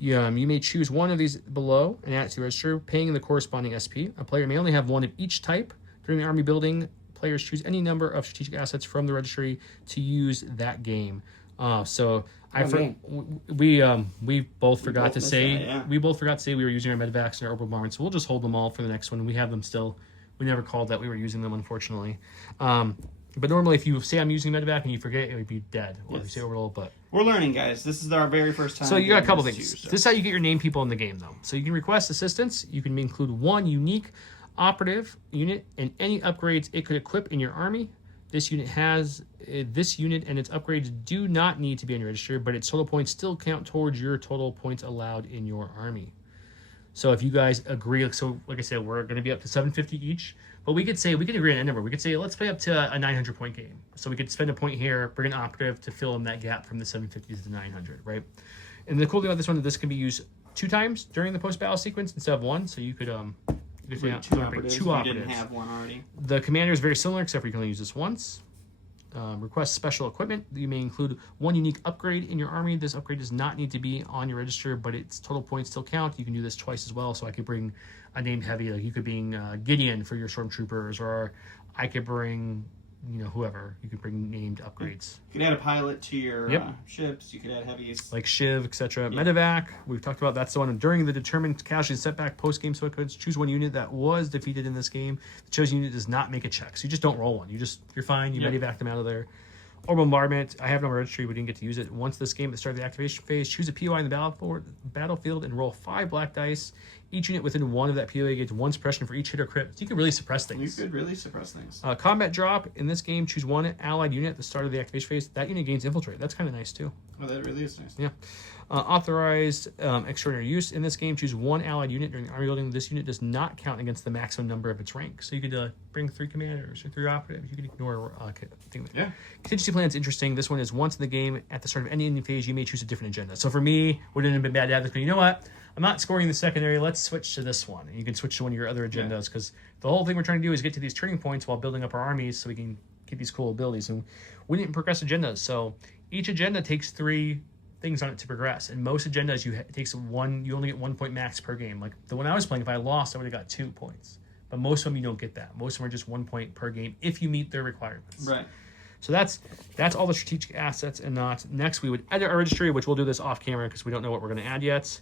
you may choose one of these below and add it to your register, paying the corresponding SP. A player may only have one of each type. During the army building, players choose any number of strategic assets from the registry to use that game. We both forgot to say we were using our medevacs and our orbital bombers, so we'll just hold them all for the next one. We have them still. We never called that we were using them, unfortunately. But normally, if you say I'm using medevac and you forget, it would be dead. Or if you say orbital, but we're learning, guys. This is our very first time. So you got a couple things. This is how you get your name people in the game, though. So you can request assistance. You can include one unique operative unit and any upgrades it could equip in your army. This unit and its upgrades do not need to be on your register, but its total points still count towards your total points allowed in your army. So if you guys agree, so like I said, we're going to be up to 750 each, but we could agree on a number. We could say, let's play up to a 900 point game. So we could spend a point here, bring an operative to fill in that gap from the 750 to the 900, right? And the cool thing about this one is this can be used 2 times during the post-battle sequence instead of 1. So you could bring two operatives. You didn't have one already. The commander is very similar, except for you can only use this once. Request special equipment. You may include one unique upgrade in your army. This upgrade does not need to be on your register, but its total points still count. You can do this twice as well. So I could bring a named heavy, like you could bring Gideon for your stormtroopers, or I could bring whoever. You could bring named upgrades. You could add a pilot to your ships. You could add heavies like Shiv, etc. Medevac. We've talked about that's the one during the determined casualty setback post game. So it could choose one unit that was defeated in this game. The chosen unit does not make a check, so you just don't roll one. You're fine. You medevac them out of there. Or bombardment. I have no registry. We didn't get to use it. Once this game at the start of the activation phase, choose a POI in the battlefield and roll 5 black dice. Each unit within one of that POI gets 1 suppression for each hit or crit. So you can really suppress things. You could really suppress things. Combat drop. In this game, choose one allied unit at the start of the activation phase. That unit gains infiltrate. That's kind of nice too. Oh, that really is nice. Yeah. Authorized extraordinary use. In this game, choose one allied unit during the army building. This unit does not count against the maximum number of its rank. So you could bring 3 commanders or 3 operatives. You could ignore Contingency plan is interesting. This one is once in the game, at the start of any ending phase, you may choose a different agenda. So for me, wouldn't have been bad to have this, but you know what? I'm not scoring the secondary. Let's switch to this one. And you can switch to one of your other agendas because the whole thing we're trying to do is get to these turning points while building up our armies so we can get these cool abilities. And we didn't progress agendas. So each agenda takes 3 things on it to progress. And most agendas, it takes 1, you only get 1 point max per game. Like the one I was playing, if I lost, I would have got 2 points. But most of them, you don't get that. Most of them are just 1 point per game if you meet their requirements. Right. So that's all the strategic assets and not. Next, we would edit our registry, which we'll do this off camera because we don't know what we're going to add yet.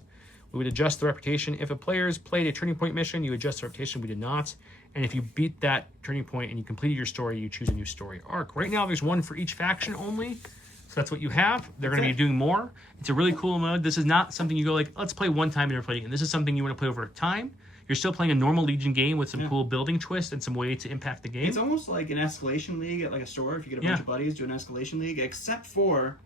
We would adjust the reputation. If a player's played a turning point mission, you adjust the reputation. We did not. And if you beat that turning point and you completed your story, you choose a new story arc. Right now, there's 1 for each faction only. So that's what you have. They're going to be doing more. It's a really cool mode. This is not something you go like, let's play one time and never play again. This is something you want to play over time. You're still playing a normal Legion game with some cool building twist and some way to impact the game. It's almost like an escalation league at like a store. If you get a bunch of buddies, do an escalation league, except for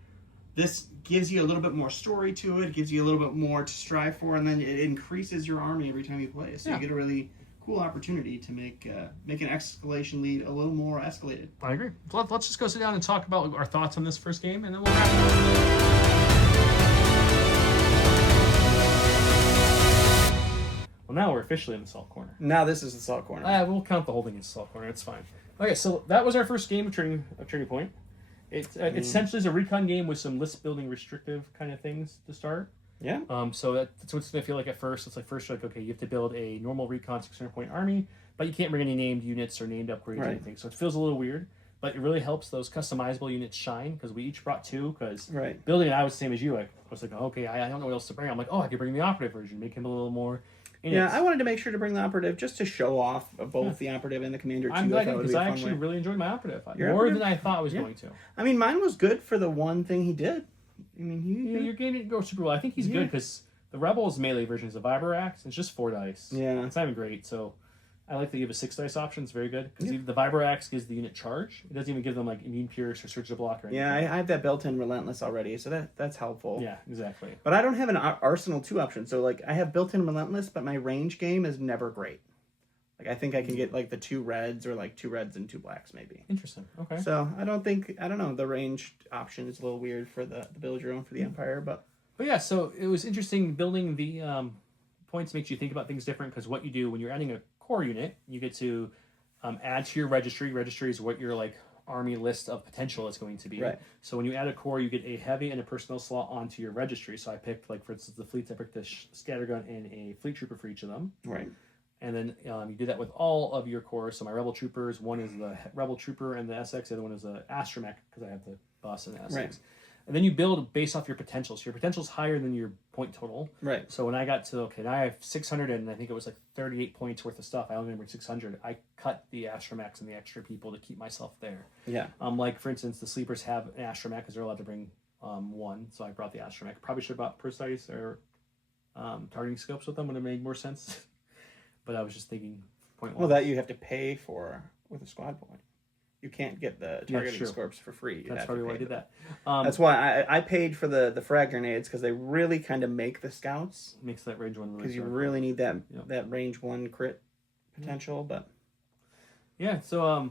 this gives you a little bit more story to it, gives you a little bit more to strive for, and then it increases your army every time you play. So you get a really cool opportunity to make an escalation lead a little more escalated. I agree. Let's just go sit down and talk about our thoughts on this first game, and then we'll wrap it up. Well, now we're officially in the salt corner. Now this is the salt corner. We'll count the whole thing as salt corner. It's fine. Okay, so that was our first game of Turning Point. It essentially is a recon game with some list building restrictive kind of things to start. Yeah. So that's what's going to feel like at first. It's like first you're like, okay, you have to build a normal recon 600 point army, but you can't bring any named units or named upgrades or anything. So it feels a little weird, but it really helps those customizable units shine because we each brought 2. Because building it, I was the same as you. I was like, okay, I don't know what else to bring. I'm like, I could bring the operative version, make him a little more I wanted to make sure to bring the operative just to show off both the operative and the commander too. I'm glad because I fun actually way. really enjoyed my operative Your more operative? than I thought I was going to. I mean, mine was good for the one thing he did. I mean, your game didn't go super well. I think he's good because the Rebels melee version is a Vibroax. It's just 4 dice. Yeah, it's not even great. So I like that you have a 6 dice option. It's very good because the Vibroax gives the unit charge. It doesn't even give them like immune pierce or surge to block or anything. Yeah, I have that built-in relentless already, so that's helpful. Yeah, exactly. But I don't have an Arsenal 2 option, so like I have built-in relentless, but my range game is never great. Like I think I can get like the 2 reds or like 2 reds and 2 blacks maybe. Interesting. Okay. So I don't know. The range option is a little weird for the build your own for the Empire, but yeah. So it was interesting building the points makes you think about things different because what you do when you're adding a core unit, you get to add to your registry. Registry is what your like army list of potential is going to be. Right. So when you add a core, you get a heavy and a personal slot onto your registry. So I picked like for instance the fleets. I picked a scattergun and a fleet trooper for each of them. Right. And then you do that with all of your cores. So my rebel troopers, one is the rebel trooper and the SX, the other one is the astromech because I have the bus and the SX. Right. And then you build based off your potential. So your potential is higher than your point total. Right. So when I got to, now I have 600 and I think it was like 38 points worth of stuff. I only remembered 600. I cut the astromechs and the extra people to keep myself there. Yeah. Like for instance, the sleepers have an astromech because they're allowed to bring 1. So I brought the astromech. Probably should have bought precise or targeting scopes with them would have made more sense. But I was just thinking point 1. Well, that you have to pay for with a squad point. You can't get the targeting scopes for free. That's probably why I did that. That's why I paid for the frag grenades because they really kind of make the scouts. Makes that range 1 really because you really need that range 1 crit potential. But yeah, so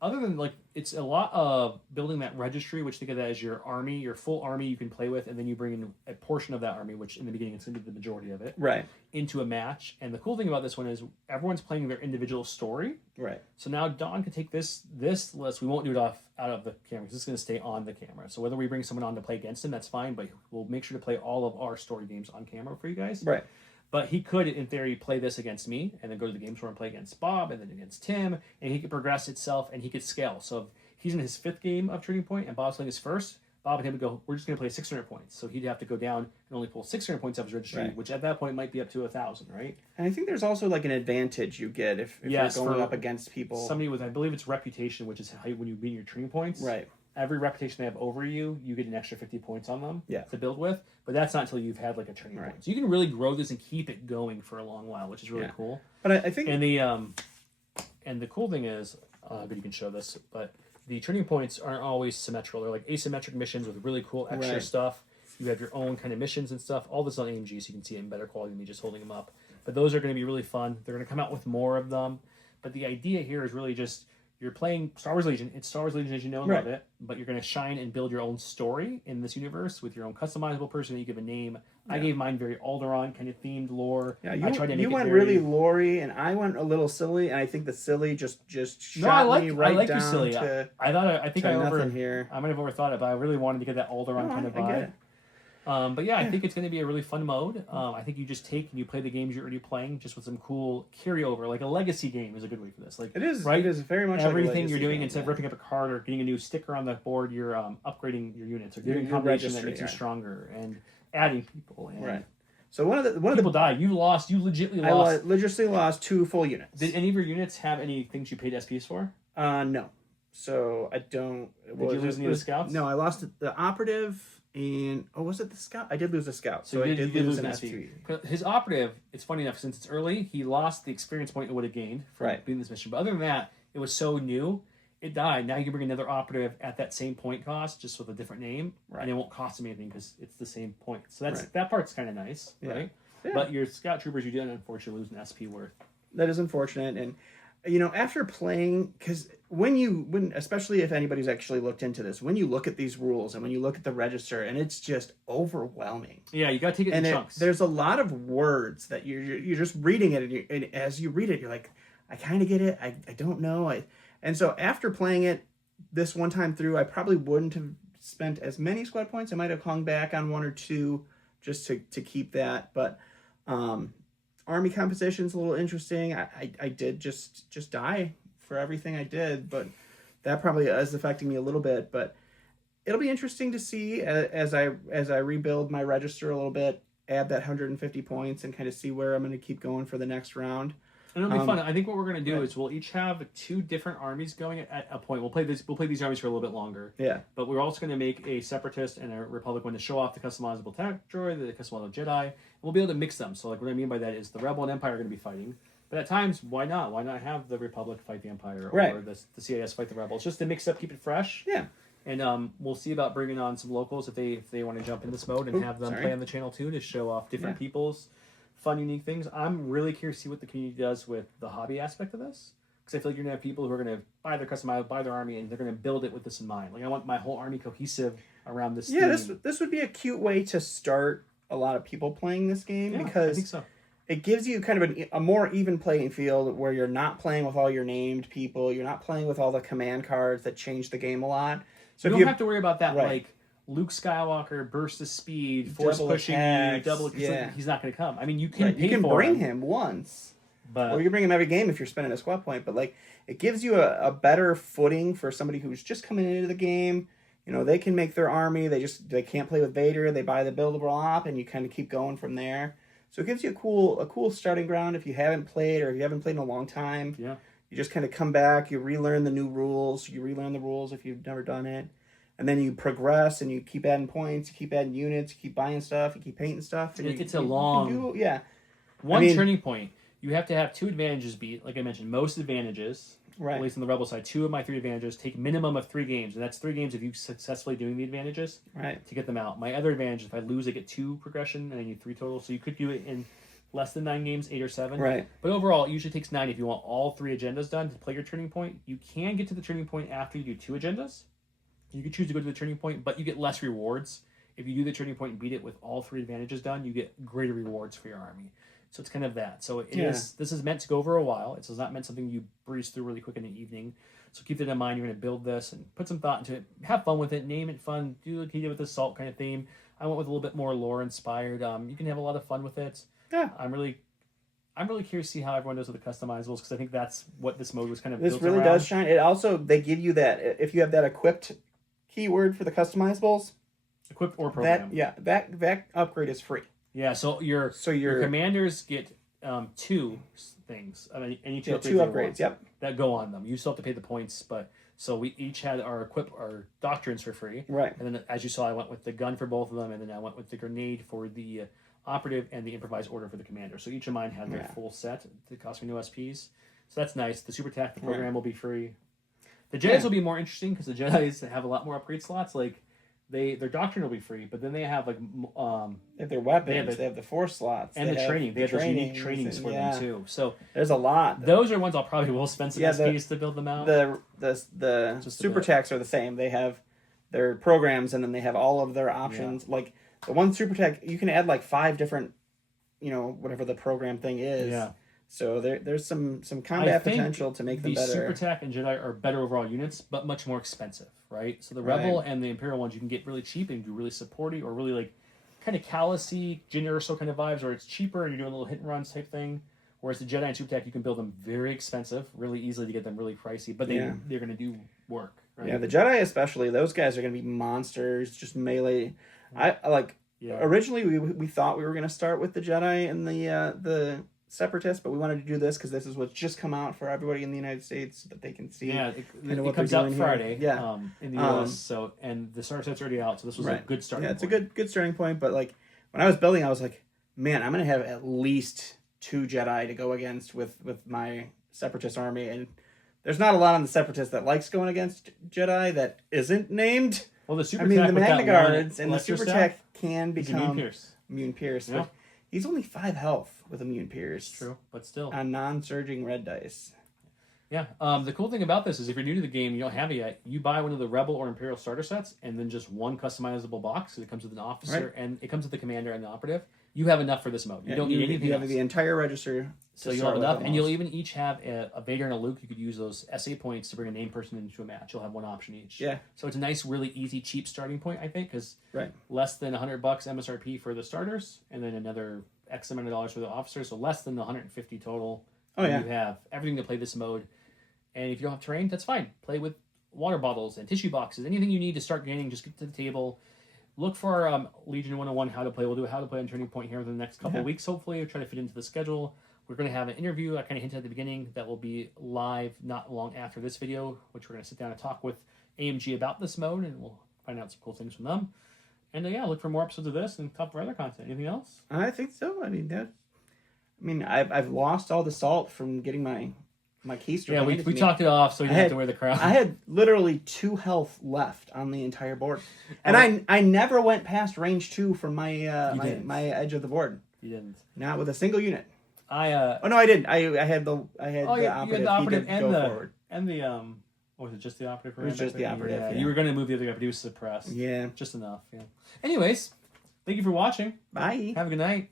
other than like it's a lot of building that registry, which think of that as your army, your full army you can play with, and then you bring in a portion of that army, which in the beginning it's going to be the majority of it, right, into a match. And the cool thing about this one is everyone's playing their individual story, right. So now Dawn can take this list. We won't do it out of the camera because it's going to stay on the camera. So whether we bring someone on to play against him, that's fine, but we'll make sure to play all of our story games on camera for you guys, right. But he could, in theory, play this against me and then go to the game store and play against Bob and then against Tim, and he could progress itself and he could scale. So if he's in his 5th game of Turning Point and Bob's playing his 1st, Bob and him would go, we're just going to play 600 points. So he'd have to go down and only pull 600 points off his registry, right, which at that point might be up to 1,000, right? And I think there's also like an advantage you get if you're going up against people. Somebody with, I believe it's reputation, which is how when you beat your Turning Points. Right. Every reputation they have over you, you get an extra 50 points on them to build with. But that's not until you've had like a turning point. So you can really grow this and keep it going for a long while, which is really cool. But I think and the cool thing is, good you can show this, but the turning points aren't always symmetrical. They're like asymmetric missions with really cool extra stuff. You have your own kind of missions and stuff. All this on AMG, so you can see it in better quality than me just holding them up. But those are going to be really fun. They're going to come out with more of them. But the idea here is really just you're playing Star Wars Legion. It's Star Wars Legion as you know and love it, but you're going to shine and build your own story in this universe with your own customizable person that you give a name. Yeah. I gave mine very Alderaan kind of themed lore. Yeah, you, I tried to make you it went very... really lore-y, and I went a little silly, and I think the silly just shot me right down silly. to I think I nothing here. I might have overthought it, but I really wanted to get that Alderaan kind of vibe. But yeah, I think it's going to be a really fun mode. I think you just take and you play the games you're already playing, just with some cool carryover. Like a legacy game is a good way for this. Like it is, right? It is very much everything like you're doing instead of ripping up a card or getting a new sticker on the board. You're upgrading your units or doing a combination that makes you stronger and adding people. And so one of the people die. You legitimately lost. I legitimately lost 2 full units. Did any of your units have any things you paid SPs for? No. So I don't. Did you lose any of the scouts? No, I lost the operative. And was it the scout? I did lose a scout, so I did lose an SP. His operative, it's funny enough, since it's early, he lost the experience point it would have gained from being this mission. But other than that, it was so new, it died. Now you can bring another operative at that same point cost, just with a different name, and it won't cost him anything because it's the same point. So that's that part's kind of nice, right? Yeah. But your scout troopers, you did unfortunately lose an SP worth. That is unfortunate, and after playing, because when especially if anybody's actually looked into this, when you look at these rules and when you look at the register, and it's just overwhelming. Yeah, you got to take it in chunks. There's a lot of words that you're just reading it, and as you read it, you're like, I kind of get it. I don't know. And so after playing it this one time through, I probably wouldn't have spent as many squad points. I might have hung back on 1 or 2 just to keep that, but. Army composition's a little interesting. I did just die for everything I did, but that probably is affecting me a little bit. But it'll be interesting to see as I rebuild my register a little bit. add that 150 points and kind of see where I'm going to keep going for the next round. And it'll be fun. I think what we're going to do is we'll each have 2 different armies going at a point. We'll play these armies for a little bit longer. Yeah. But we're also going to make a Separatist and a Republic one to show off the customizable tank droid, the customizable Jedi. And we'll be able to mix them. So like what I mean by that is the Rebel and Empire are going to be fighting. But at times, why not? Why not have the Republic fight the Empire or the CIS fight the Rebels? Just to mix up, keep it fresh. Yeah. And we'll see about bringing on some locals if they want to jump in this mode and have them play on the channel too to show off different people's fun, unique things. I'm really curious to see what the community does with the hobby aspect of this, because I feel like you're gonna have people who are gonna buy their army, and they're gonna build it with this in mind. Like I want my whole army cohesive around this. Yeah, theme. this would be a cute way to start a lot of people playing this game because I think so. It gives you kind of a more even playing field where you're not playing with all your named people, you're not playing with all the command cards that change the game a lot. So you don't have to worry about that like Luke Skywalker, burst of speed, force double pushing attacks, you, double. He's not going to come. I mean, you can pay you can for bring him once, but or you bring him every game if you're spending a squad point. But like, it gives you a better footing for somebody who's just coming into the game. You know, they can make their army. They can't play with Vader. They buy the buildable op, and you kind of keep going from there. So it gives you a cool starting ground if you haven't played or if you haven't played in a long time. Yeah, you just kind of come back. You relearn the new rules. You relearn the rules if you've never done it. And then you progress and you keep adding points, you keep adding units, you keep buying stuff, you keep painting stuff. And it's a long... One turning point. You have to have 2 advantages beat. Like I mentioned, most advantages, at least on the Rebel side, 2 of my 3 advantages take minimum of 3 games. And that's 3 games if you successfully doing the advantages to get them out. My other advantage, if I lose, I get 2 progression and I need 3 total. So you could do it in less than 9 games, 8 or 7. Right. But overall, it usually takes 9 if you want all 3 agendas done to play your turning point. You can get to the turning point after you do 2 agendas. You can choose to go to the turning point, but you get less rewards. If you do the turning point and beat it with all 3 advantages done, you get greater rewards for your army. So it's kind of that. So this is meant to go over a while. It's not meant something you breeze through really quick in the evening. So keep that in mind. You're going to build this and put some thought into it. Have fun with it. Name it fun. Do like you did with the Salt kind of theme. I went with a little bit more lore inspired. You can have a lot of fun with it. Yeah. I'm really curious to see how everyone does with the customizables, because I think that's what this mode was kind of built built really around. does shine. It also, they give you that, if you have that equipped keyword for the customizables, equipped or program. That upgrade is free. Yeah, so your commanders get 2 things. I mean, any 2 upgrades. Yep. That go on them. You still have to pay the points, but so we each had our doctrines for free. Right. And then, as you saw, I went with the gun for both of them, and then I went with the grenade for the operative and the improvised order for the commander. So each of mine had their full set. It cost me no SPs. So that's nice. The super tactical program will be free. The Jedis will be more interesting because the Jedis have a lot more upgrade slots. Like their doctrine will be free, but then they have like they have their weapons, they have the force slots, and the training. They have those unique trainings for them too. So there's a lot. Those are ones I'll probably will spend some SPs to build them out. The super techs are the same. They have their programs, and then they have all of their options. Yeah. Like the one super tech, you can add like 5 different, whatever the program thing is. Yeah. So there's some combat potential to make them better. The Super Tech and Jedi are better overall units, but much more expensive, right? So the Rebel and the Imperial ones you can get really cheap and do really supporty or really like kind of callous-y, generous kind of vibes, where it's cheaper and you're doing little hit and runs type thing. Whereas the Jedi and Super Tech, you can build them very expensive, really easily to get them really pricey, but they're going to do work. Right? Yeah, the Jedi especially, those guys are going to be monsters, just melee. Originally we thought we were going to start with the Jedi and the Separatists, but we wanted to do this because this is what's just come out for everybody in the United States so that they can see. Yeah, it comes out Friday. Yeah. In the US. So and the starter set's already out, so this was a good starting point. Yeah, it's a good starting point. But like when I was building, I was like, man, I'm gonna have at least 2 Jedi to go against with my Separatist army, and there's not a lot on the Separatists that likes going against Jedi that isn't named. Well, the Super the Magna Guards and the Super Tech can become Immune Pierce. Yeah. He's only 5 health with Immune Pierce. True, but still. On non-surging red dice. Yeah. The cool thing about this is if you're new to the game, you don't have it yet, you buy one of the Rebel or Imperial starter sets and then just one customizable box. So it comes with an officer and it comes with the commander and the operative. You have enough for this mode. You don't need anything You have else. the entire register. So you'll have enough, and you'll even each have a Vader and a Luke. You could use those SA points to bring a named person into a match. You'll have one option each. Yeah. So it's a nice, really easy, cheap starting point, I think, because right. less than $100 MSRP for the starters, and then another X amount of dollars for the officers. So less than the 150 total. Oh yeah. You have everything to play this mode, and if you don't have terrain, that's fine. Play with water bottles and tissue boxes. Anything you need to start gaining, just get to the table. look for Legion 101 How to Play. We'll do a How to Play on Turning Point here in the next couple of weeks. Hopefully, we'll try to fit into the schedule. We're going to have an interview, I kind of hinted at the beginning, that will be live not long after this video, which we're going to sit down and talk with AMG about this mode, and we'll find out some cool things from them. And yeah, look for more episodes of this and for other content. Anything else? I think so. I've lost all the salt from getting my keister. Yeah, we talked it off, so you didn't have to wear the crown. I had literally 2 health left on the entire board, and I never went past range 2 from my my edge of the board. You didn't. Not with a single unit. Oh no, I didn't. I had the operative. You had the operative forward. and the what was it, just the operative? It was just the operative. Yeah. You were going to move the other guy, but he was suppressed. Yeah. Just enough. Yeah. Anyways, thank you for watching. Bye. Have a good night.